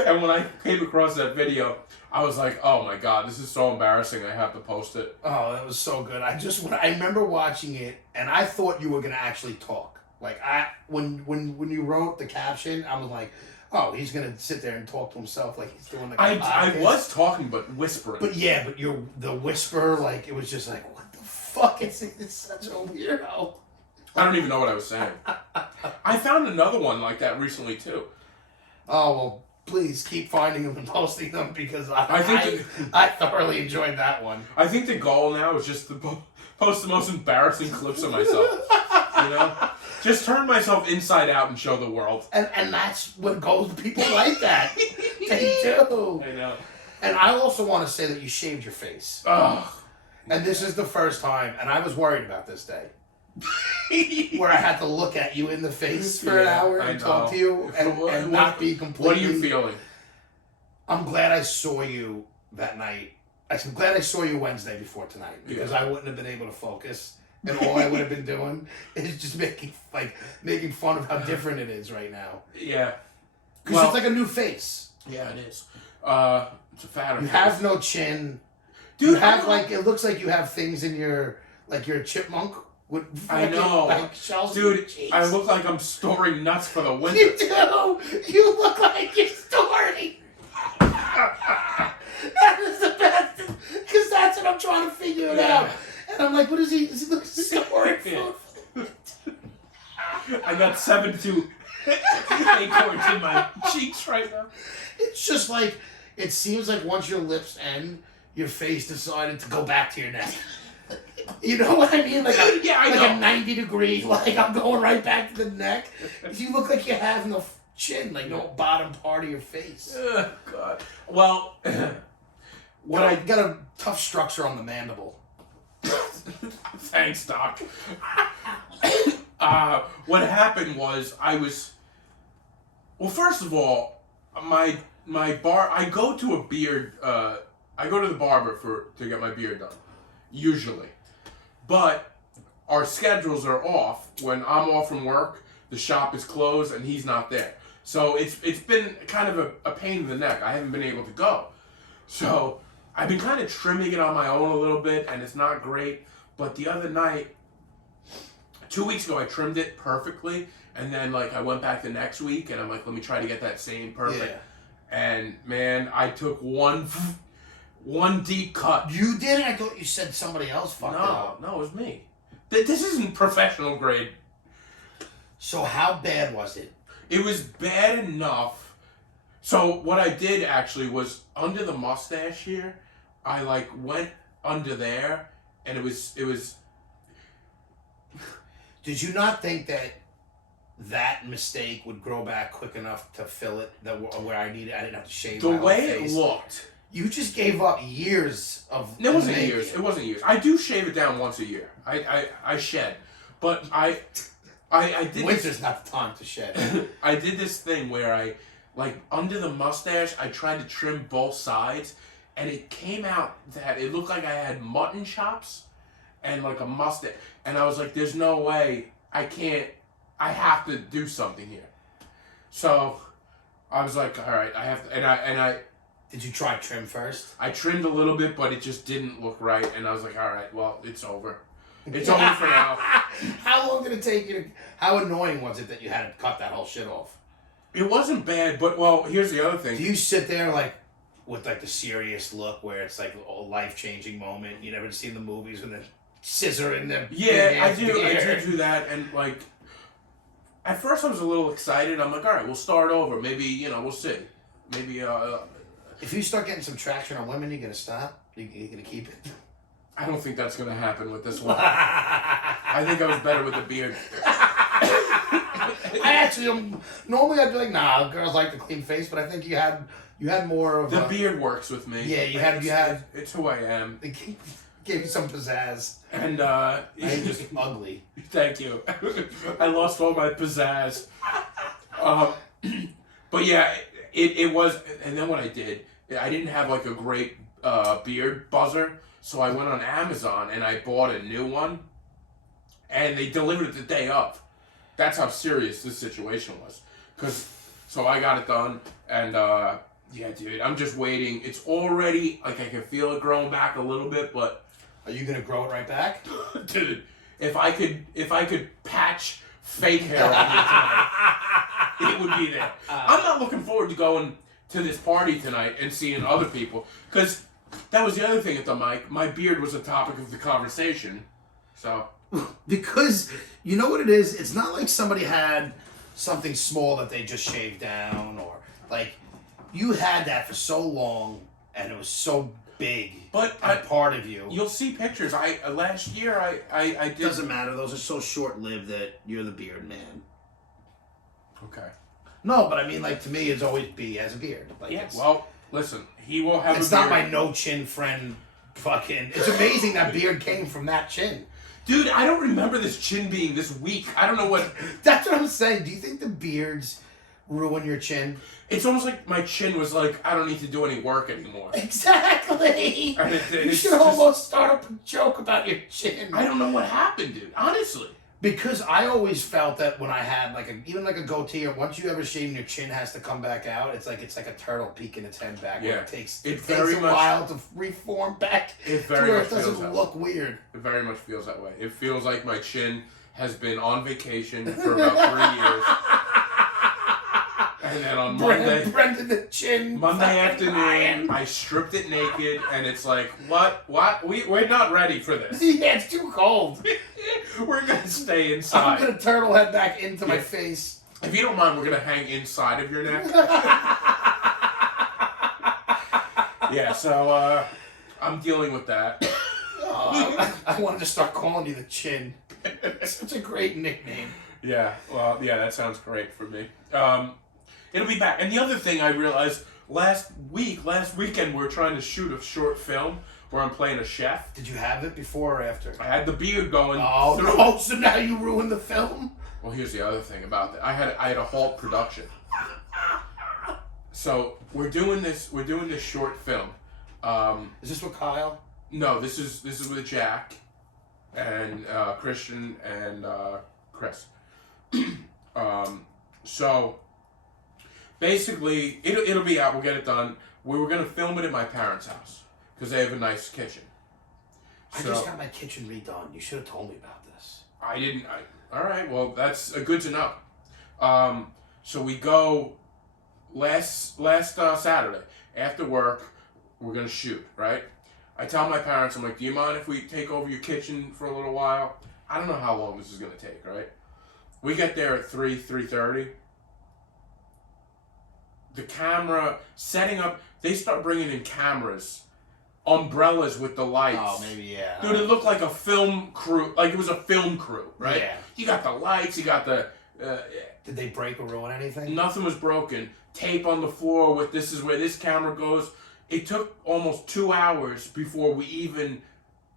And when I came across that video, I was like, oh my God, this is so embarrassing. I have to post it. Oh, that was so good. I remember watching it, and I thought you were gonna actually talk. Like when you wrote the caption, I was like, oh, he's gonna sit there and talk to himself like he's doing the. I was talking, but whispering. But the whisper, like it was just like, what the fuck? It's such a weirdo. I don't even know what I was saying. I found another one like that recently too. Oh well. Please keep finding them and posting them because I thoroughly enjoyed that one. I think the goal now is just to post the most embarrassing clips of myself. You know? Just turn myself inside out and show the world. And that's what goes to people like that. They do. I know. And I also want to say that you shaved your face. Ugh. And this is the first time, and I was worried about this day, where I had to look at you in the face for an hour and talk to you and not be completely... What are you feeling? I'm glad I saw you that night. I'm glad I saw you Wednesday before tonight because I wouldn't have been able to focus. And all I would have been doing is just making fun of how different it is right now. Yeah. Because it's like a new face. Yeah, it is. It's a fatter face. You have no chin. Dude, you have it looks like you have things in your, like you're a chipmunk. With I know. Shells dude, I look like I'm storing nuts for the winter. You do. You look like you're storing. That is the best. Because that's what I'm trying to figure it out. And I'm like, what is he? Is he looking storing food? I got 72 acorns in my cheeks right now. It's just like, it seems like once your lips end, your face decided to go back to your neck. You know what I mean? Like a 90 degree, like I'm going right back to the neck. You look like you have no chin, like no bottom part of your face. God. Well, I got a tough structure on the mandible. Thanks, Doc. What happened was first of all, my I go to a beard. I go to the barber to get my beard done, usually, but our schedules are off. When I'm off from work, the shop is closed and he's not there. So it's been kind of a pain in the neck. I haven't been able to go. So I've been kind of trimming it on my own a little bit, and it's not great. But the other night, 2 weeks ago, I trimmed it perfectly, and then I went back the next week, and I'm like, let me try to get that same perfect. Yeah. And man, I took one deep cut. You did it? I thought you said somebody else fucked it up. No, it was me. This isn't professional grade. So how bad was it? It was bad enough. So what I did actually was under the mustache here, I went under there, and it was. Did you not think that mistake would grow back quick enough to fill it where I didn't have to shave the my whole way face? It looked. You just gave up years of. It wasn't years. It wasn't years. I do shave it down once a year. I shed, but I did. Winter's not the time to shed. I did this thing where like under the mustache, I tried to trim both sides, and it came out that it looked like I had mutton chops and like a mustache. And I was like, there's no way, I have to do something here. So I was like, all right, I have to, and I Did you try trim first? I trimmed a little bit, but it just didn't look right, and I was like, all right, well, it's over. It's over for now. How long did it take you to... How annoying was it that you had to cut that whole shit off? It wasn't bad, but, well, here's the other thing. Do you sit there, like, with, like, the serious look where it's, like, a life-changing moment? You never seen the movies when they're scissoring them? Yeah, I do that, and, like, at first I was a little excited. I'm like, all right, we'll start over. Maybe, we'll see. Maybe, If you start getting some traction on women, you gonna stop? You gonna keep it? I don't think that's going to happen with this one. I think I was better with the beard. I actually, normally I'd be like, nah, girls like the clean face, but I think you had more of the beard works with me. Yeah, you had. It's who I am. It gave you some pizzazz. And You're just ugly. Thank you. I lost all my pizzazz. But yeah, it was. And then what I did, I didn't have like a great beard buzzer, so I went on Amazon and I bought a new one, and they delivered it the day of. That's how serious this situation was. So I got it done, and yeah, dude, I'm just waiting. It's already, like, I can feel it growing back a little bit, but... Are you gonna grow it right back? Dude, if I could patch fake hair on me tonight, it would be there. I'm not looking forward to going to this party tonight and seeing other people, because that was the other thing at the mic. My beard was a topic of the conversation, so... Because, you know what it is? It's not like somebody had something small that they just shaved down, or, like, you had that for so long, and it was so big, but part of you. You'll see pictures. Last year, I did... Doesn't matter. Those are so short-lived that you're the beard man. Okay. No, but I mean, like, to me, it's always B as a beard. Like, Yeah, well, listen, he will have a beard. It's not my no-chin friend fucking... It's amazing that beard came from that chin. Dude, I don't remember this chin being this weak. I don't know what... That's what I'm saying. Do you think the beards ruin your chin? It's almost like my chin was like, I don't need to do any work anymore. Exactly! And You should almost start up a joke about your chin. I don't know what happened, dude. Honestly. Because I always felt that when I had even a goatee, or once you ever shave and your chin has to come back out, it's like a turtle peeking its head back. Yeah. It takes It a very much- while to reform back It to very where much it feels doesn't that look weird. It very much feels that way. It feels like my chin has been on vacation for about 3 years. And then on Brendan the chin. Monday afternoon, I stripped it naked, and it's like, what? We're not ready for this. Yeah, it's too cold. We're gonna stay inside. I'm gonna turtle head back into my face. If you don't mind, we're gonna hang inside of your neck. Yeah, so I'm dealing with that. I wanted to start calling you the Chin. It's such a great nickname. Yeah, well, yeah, that sounds great for me. It'll be back. And the other thing I realized last weekend, we were trying to shoot a short film where I'm playing a chef. Did you have it before or after? I had the beard going. Oh, through no, so now you ruined the film? Well, here's the other thing about that. I had to halt production. So we're doing this short film. Is this with Kyle? No, this is with Jack and Christian and Chris. So basically, it'll be out. We'll get it done. We were gonna film it at my parents' house because they have a nice kitchen. I just got my kitchen redone. You should have told me about this. I didn't. All right. Well, that's good to know. So we go last Saturday after work. We're gonna shoot, right? I tell my parents, I'm like, do you mind if we take over your kitchen for a little while? I don't know how long this is gonna take, right? We get there at 3:30. The camera setting up, they start bringing in cameras, umbrellas with the lights. Oh, maybe, yeah. Dude, it looked like a film crew, like it was a film crew, right? Yeah. You got the lights, you got the... Did they break or ruin anything? Nothing was broken. Tape on the floor with this is where this camera goes. It took almost 2 hours before we even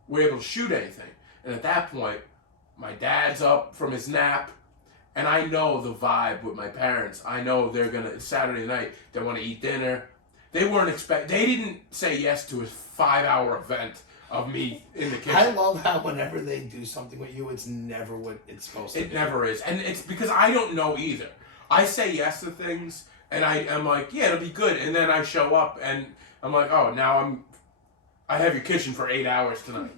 were able to shoot anything. And at that point, my dad's up from his nap, And I know the vibe with my parents. I know they're gonna, it's Saturday night, they want to eat dinner. They they didn't say yes to a 5-hour event of me in the kitchen. I love how whenever they do something with you, it's never what it's supposed to be. It never is. And it's because I don't know either. I say yes to things, and I'm like, yeah, it'll be good. And then I show up, and I'm like, oh, now I have your kitchen for 8 hours tonight.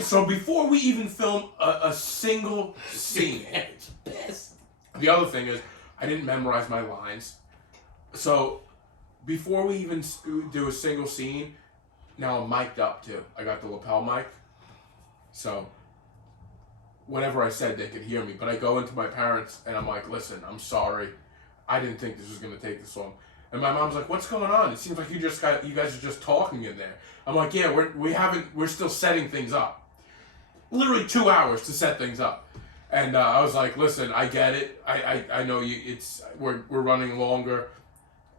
So before we even film a single scene, It's pissed. the other thing is, I didn't memorize my lines. So before we even do a single scene, now I'm mic'd up too. I got the lapel mic. So whatever I said, they could hear me. But I go into my parents and I'm like, listen, I'm sorry. I didn't think this was going to take this long. And my mom's like, what's going on? It seems like you guys are just talking in there. I'm like, yeah, we're still setting things up. Literally 2 hours to set things up. And I was like, listen, I get it. I know we're running longer.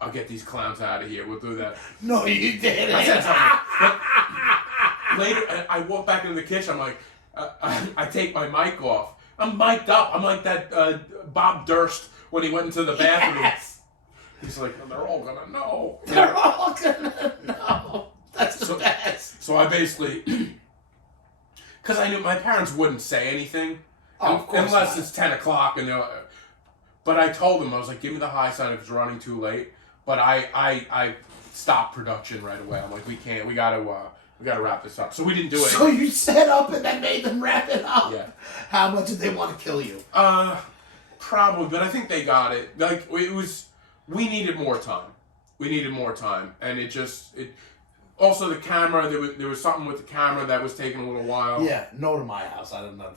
I'll get these clowns out of here. We'll do that. No, you didn't. I said something. But later, I walk back into the kitchen. I'm like, I take my mic off. I'm mic'd up. I'm like that Bob Durst when he went into the bathroom. Yes. He's like, they're all gonna know. They're all gonna know. That's the best. So I basically, because I knew my parents wouldn't say anything, Oh, of course unless not. it's 10 o'clock, and but I told them, I was like, give me the high sign if it's running too late. But I stopped production right away. I'm like, we gotta wrap this up. So we didn't do it. So you set up and then made them wrap it up. Yeah. How much did they want to kill you? Probably, but I think they got it. Like we needed more time. And also the camera. There was something with the camera that was taking a little while. Yeah, no to my house. I didn't know.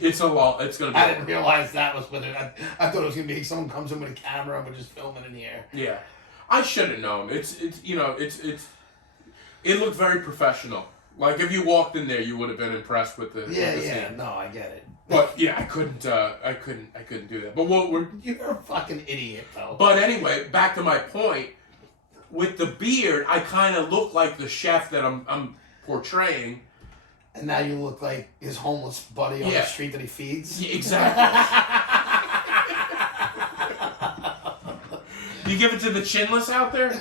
It's a lot. It's gonna be. I didn't realize that was what it. I thought it was gonna be someone comes in with a camera and we're just filming in here. Yeah, I should have known. It looked very professional. Like if you walked in there, you would have been impressed with the. Yeah, with the yeah. scene. No, I get it. But yeah, I couldn't do that. But we're. You're a fucking idiot, though. But anyway, back to my point. With the beard, I kind of look like the chef that I'm portraying. And now you look like his homeless buddy on the Yeah. street that he feeds. Yeah, exactly. You give it to the chinless out there?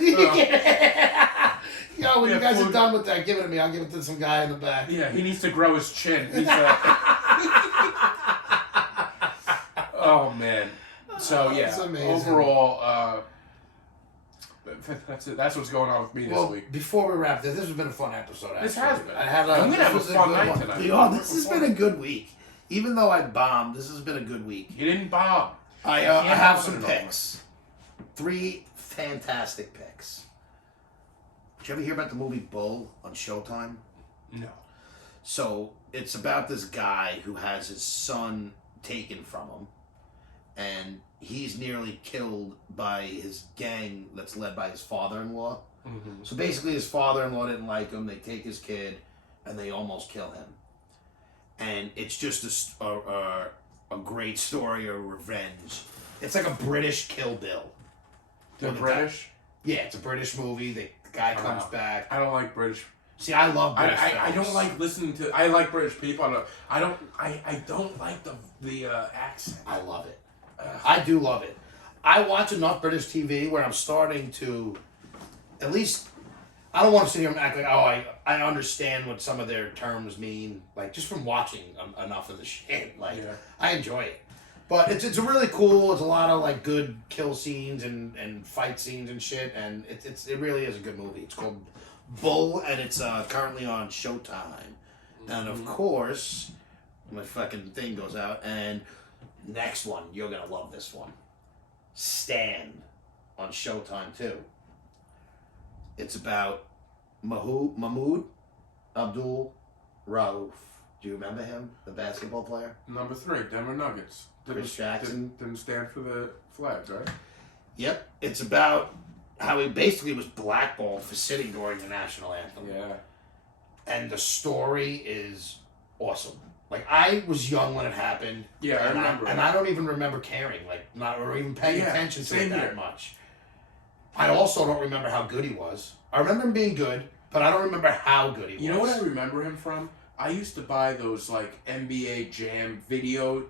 Yo, when Yeah, you guys are food. done with that, give it to me. I'll give it to some guy in the back. Yeah, he needs to grow his chin. Oh man. So yeah, That's amazing. overall, that's it. That's what's going on with me this week. Before we wrap this has been a fun episode. This actually. has been. I'm gonna have a fun night tonight. Oh, this has been a good week. Even though I bombed, this has been a good week. You didn't bomb. I have some picks. 3 fantastic picks. Did you ever hear about the movie Bull on Showtime? No. So it's about this guy who has his son taken from him, and he's nearly killed by his gang that's led by his father-in-law. Mm-hmm. So basically his father-in-law didn't like him. They take his kid, and they almost kill him. And it's just a great story of revenge. It's like a British Kill Bill. The British? Yeah, it's a British movie. The guy comes back. I don't like British. See, I love British I films. don't like listening to. I like British people. I don't like the accent. I love it. I do love it. I watch enough British TV where I'm starting to, at least, I don't want to sit here and act like, oh, I understand what some of their terms mean, like just from watching enough of the shit. Like, Yeah. I enjoy it. But it's a really cool. It's a lot of like good kill scenes and fight scenes and shit, and it really is a good movie. It's called Bull, and it's currently on Showtime. And of course, my fucking thing goes out, and next one, you're gonna love this one. Stand on Showtime too. It's about Mahmoud Abdul Rauf. Do you remember him, the basketball player? Number 3, Denver Nuggets. Chris Jackson. Didn't stand for the flag, right? Yep. It's about how he basically was blackballed for sitting during the national anthem. Yeah. And the story is awesome. Like, I was young when it happened. Yeah, I and remember. And I don't even remember caring, like, not or even paying attention to it same that here. much. I also don't remember how good he was. I remember him being good, but I don't remember how good he was. You know what I remember him from? I used to buy those like NBA Jam video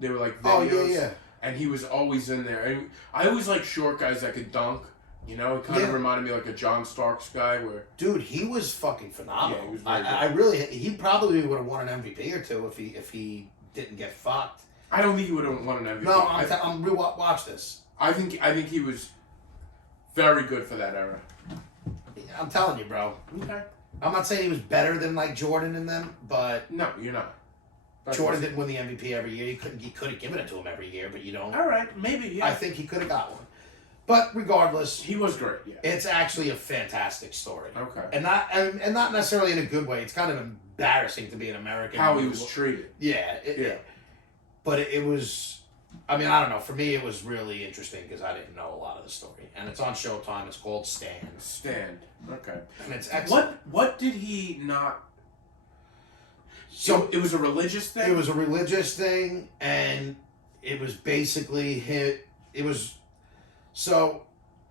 They were like Oh, videos. yeah. And he was always in there. And I always like short guys that could dunk. You know, it kind of reminded me like a John Starks guy where... Dude, he was fucking phenomenal. Yeah, he was very I really... He probably would have won an MVP or two if he didn't get fucked. I don't think he would have won an MVP. No, I'm watch this. I think he was very good for that era. I'm telling you, bro. Okay. I'm not saying he was better than like Jordan and them, but No, you're not. Jordan didn't win the MVP every year. He could have given it to him every year, but you don't. All right, maybe. Yeah. I think he could have got one. But regardless, He was great. Yeah. it's actually a fantastic story. Okay. And not necessarily in a good way. It's kind of embarrassing to be an American. How he was treated. Yeah. But it was. I mean, I don't know. For me, it was really interesting because I didn't know a lot of the story, and it's on Showtime. It's called Stand. Okay. and it's excellent. What did he not? So it was a religious thing. it was a religious thing, and it was basically it was. So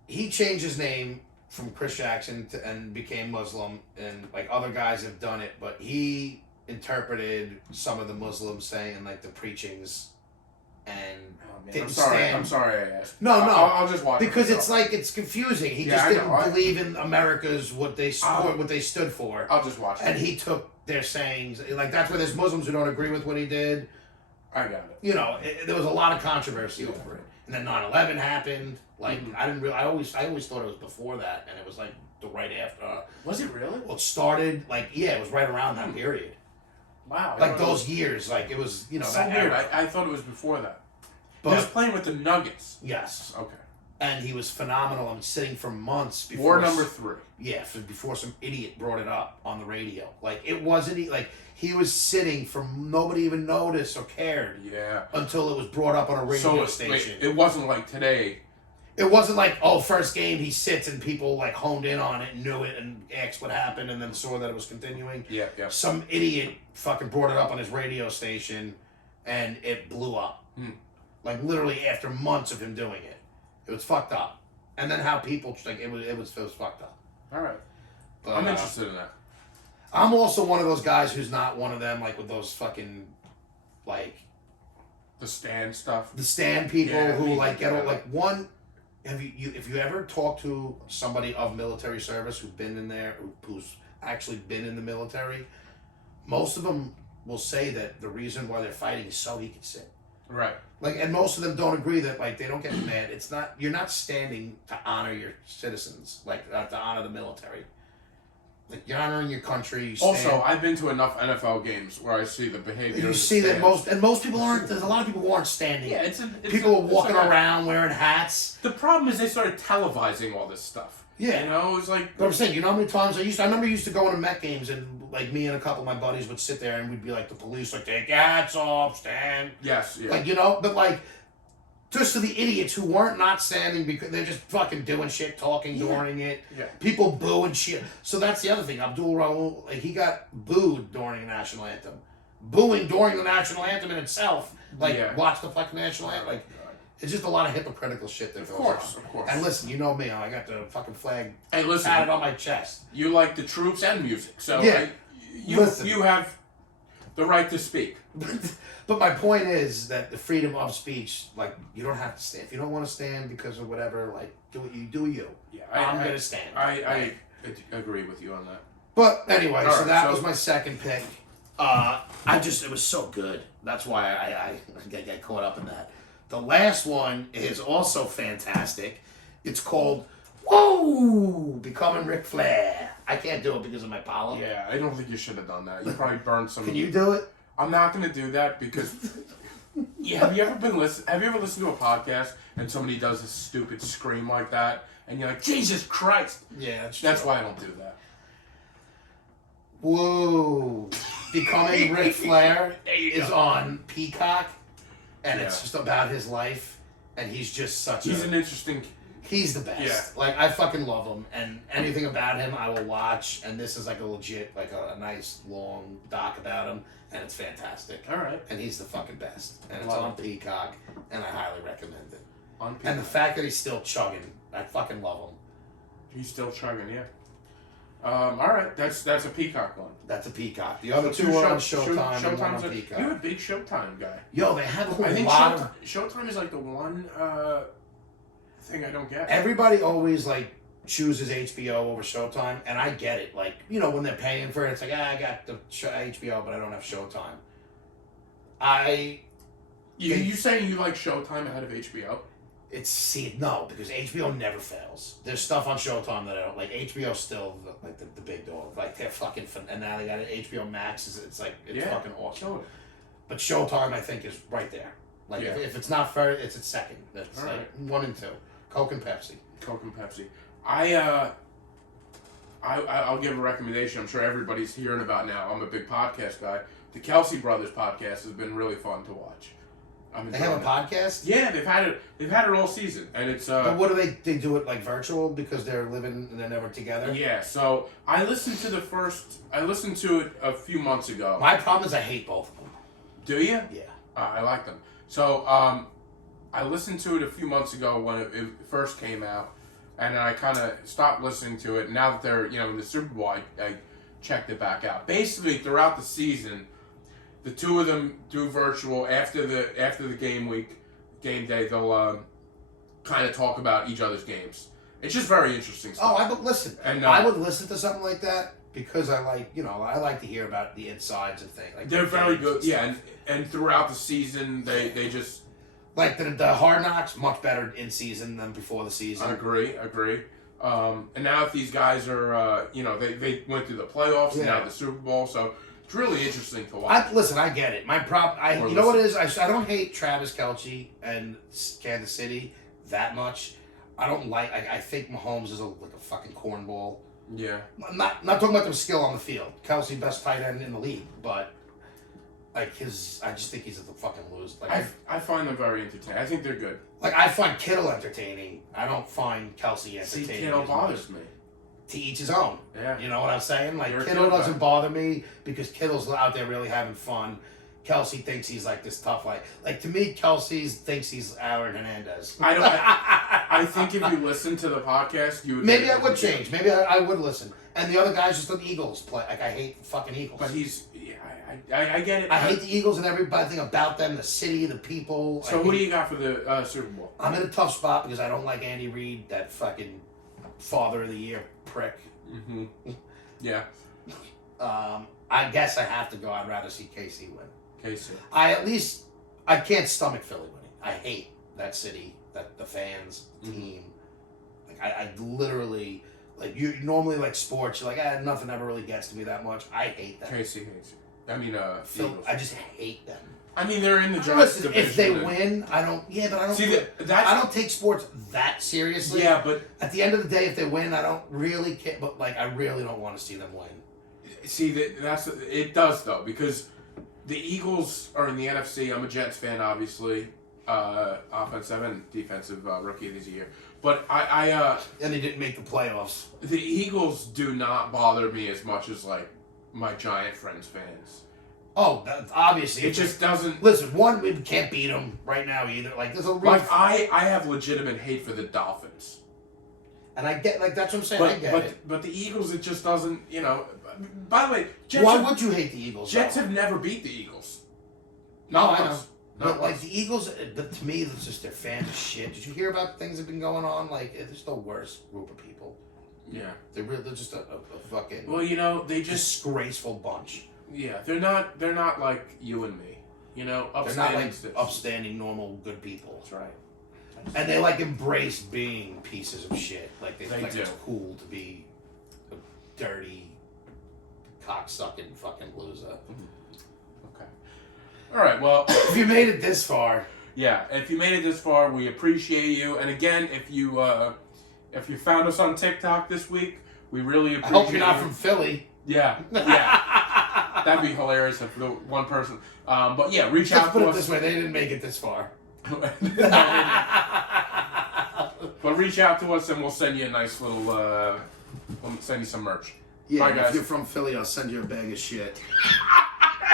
he changed his name from Chris Jackson and became Muslim, and like other guys have done it, but he interpreted some of the Muslims saying like the preachings, and didn't stand. I'm sorry I asked. No. I'll just watch because it it's like it's confusing. He Yeah, just I didn't know. believe in America's what they stood for, I'll just watch it. and he took their sayings like that's where there's Muslims who don't agree with what he did. I got it. You know, there was a lot of controversy over it, and then 9/11 happened. Like I didn't really. I always thought it was before that, and it was like the right after. Was it really? Well, it started like it was right around that period. Wow. Like those years, like it was So that weird. era. I thought it was before that. But He was playing with the Nuggets. yes, Okay. and he was phenomenal. I'm sitting for months before. War number 3. Yeah, before some idiot brought it up on the radio. Like it wasn't like he was sitting for nobody even noticed or cared Yeah. until it was brought up on a radio So station. it wasn't like today. It wasn't like, first game he sits and people like honed in on it and knew it and asked what happened and then saw that it was continuing. Yeah. Some idiot fucking brought it up on his radio station and it blew up. Like literally after months of him doing it. It was fucked up. And then how people like it was fucked up. All right. But, I'm interested in that. I'm also one of those guys who's not one of them like with those fucking like The stand stuff. the stand people Yeah, who me like too. get all like one. Have you if you ever talked to somebody of military service who's been in there, who's actually been in the military, most of them will say that the reason why they're fighting is so he can sit. Right. Like, and most of them don't agree that like they don't get mad. It's not you're not standing to honor your citizens, like to honor the military. Like you're honoring your country. You stand, Also, I've been to enough NFL games where I see the behavior. you see that most people aren't. There's a lot of people who aren't standing. Yeah, People are walking around wearing hats. The problem is they started televising all this stuff. Yeah. You know, it's like. But I'm saying, you know how many times I remember used to go into Met games and like me and a couple of my buddies would sit there and we'd be like the police, like take your hats off, stand. Yes. Yeah. Like but like just to the idiots who weren't not standing because they're just fucking doing shit, talking during it. Yeah. People boo and shit. So that's the other thing. Abdul Rahul, like he got booed during the national anthem. Booing during the national anthem in itself, like watch the fucking national anthem, like. It's just a lot of hypocritical shit that goes on. Of course. And listen, you know me, I got the fucking flag Hey, listen. tatted on my chest. You like the troops and music, so Yeah. Listen. you have the right to speak. But my point is that the freedom of speech, like, you don't have to stand. If you don't want to stand because of whatever, like, do you. Yeah, I'm going to stand. I agree with you on that. But anyway, All so right, that so- was my second pick. It was so good. That's why I get caught up in that. The last one is also fantastic. It's called Whoa! Becoming Ric Flair. I can't do it because of my pollen. Yeah, I don't think you should have done that. You probably burned some. Can you do it? I'm not going to do that because. Yeah, have you ever listened to a podcast and somebody does a stupid scream like that and you're like, Jesus Christ? Yeah, that's why I don't do that. Whoa! Becoming Ric Flair is on Peacock, and it's just about his life, and he's just He's an interesting. He's the best. Yeah. Like I fucking love him, and anything about him I will watch. And this is like a legit, like a nice long doc about him, and it's fantastic. All right. And he's the fucking best, and it's Love on Peacock, and I highly recommend it. On And the fact that he's still chugging, I fucking love him. He's still chugging, yeah. All right, that's a Peacock one. That's a Peacock. The other So two are on Show- Showtime and one Showtime's on a, Peacock. you're a big Showtime guy. Yo, they have a I think lot of... Showtime is like the one thing I don't get. Everybody always, like, chooses HBO over Showtime, and I get it. Like, you know, when they're paying for it, it's like, I got the HBO, but I don't have Showtime. You saying you like Showtime ahead of HBO? No, because HBO never fails. There's stuff on Showtime that I don't like. HBO's still the big dog. Like they're fucking and now they got it. HBO Max it's fucking awesome. Totally. But Showtime I think is right there. Like if it's not first, it's at second. That's all like right. 1 and 2. Coke and Pepsi. Coke and Pepsi. I'll give a recommendation. I'm sure everybody's hearing about now. I'm a big podcast guy. The Kelsey Brothers podcast has been really fun to watch. They have a podcast? Yeah, they've had it all season, and it's. But what do they do it like virtual because they're never together? Yeah, so I listened to it a few months ago. My problem is I hate both of them. Do you? Yeah. I like them. So I listened to it a few months ago when it first came out, and I kind of stopped listening to it. Now that they're in the Super Bowl, I checked it back out. Basically, throughout the season, the two of them do virtual after the game day. They'll kind of talk about each other's games. It's just very interesting stuff. Oh, I would listen. And I would listen to something like that because I like to hear about the insides of things. Like they're very good. Yeah, and throughout the season, they just like the Hard Knocks much better in season than before the season. I agree. And now if these guys are, they went through the playoffs and now the Super Bowl, so it's really interesting to watch. I get it. My problem, you know what it is? I don't hate Travis Kelce and Kansas City that much. I don't like. I think Mahomes is like a fucking cornball. Yeah. I'm not talking about their skill on the field. Kelce, best tight end in the league, but I just think he's a fucking loser. Like I find them very entertaining. I think they're good. Like I find Kittle entertaining. I don't find Kelce entertaining. See, Kittle bothers me. To each his own. Yeah. You know what I'm saying? Like You're Kittle doesn't bother me because Kittle's out there really having fun. Kelce thinks he's like this tough, like to me, Kelce thinks he's Aaron Hernandez. I think if you listen to the podcast, you would maybe I would change. Maybe I would listen. And the other guy's just an Eagles play. Like I hate the fucking Eagles. But I get it. I hate the Eagles and everything about them, the city, the people. So who do you got for the Super Bowl? I'm in a tough spot because I don't like Andy Reid, that fucking Father of the Year prick. Mm-hmm. Yeah. I guess I have to go. I'd rather see KC win. KC. I can't stomach Philly winning. I hate that city, the fans, team. Like I literally like you normally like sports. You're like nothing ever really gets to me that much. I hate that. KC hates you. I mean, Phil, Eagles. I just hate them. I mean, they're in the Giants division. If they win, I don't. Yeah, but I don't. See, I don't take sports that seriously. Yeah, but at the end of the day, if they win, I don't really care. But like, I really don't want to see them win. See, it does though, because the Eagles are in the NFC. I'm a Jets fan, obviously. Offensive and defensive rookie of the year. But and they didn't make the playoffs. The Eagles do not bother me as much as like my Giant friends fans. Oh, obviously. It just doesn't. Listen, we can't beat them right now either. Like there's a real. Like I have legitimate hate for the Dolphins. And I get that's what I'm saying. I get it. But the Eagles, it just doesn't. By the way, why would you hate the Eagles? Jets have never beat the Eagles. No, I know. But like the Eagles, to me, it's just their fans of shit. Did you hear about things that have been going on? Like they're just the worst group of people. Yeah, they're just a fucking. Well, they just disgraceful bunch. Yeah, they're not like you and me. They're not like upstanding, normal, good people. That's right. And they like embrace being pieces of shit. Like they think do. it's cool to be a dirty, cocksucking fucking loser. Okay. All right. Well, if you made it this far, yeah. If you made it this far, we appreciate you. And again, if you found us on TikTok this week, we really appreciate. I hope you're not from Philly. Yeah. That'd be hilarious if the one person. But yeah, reach out to us. Let's put it this way: they didn't make it this far. But reach out to us and we'll send you a nice little. We'll send you some merch. Yeah, Bye, guys. if you're from Philly, I'll send you a bag of shit.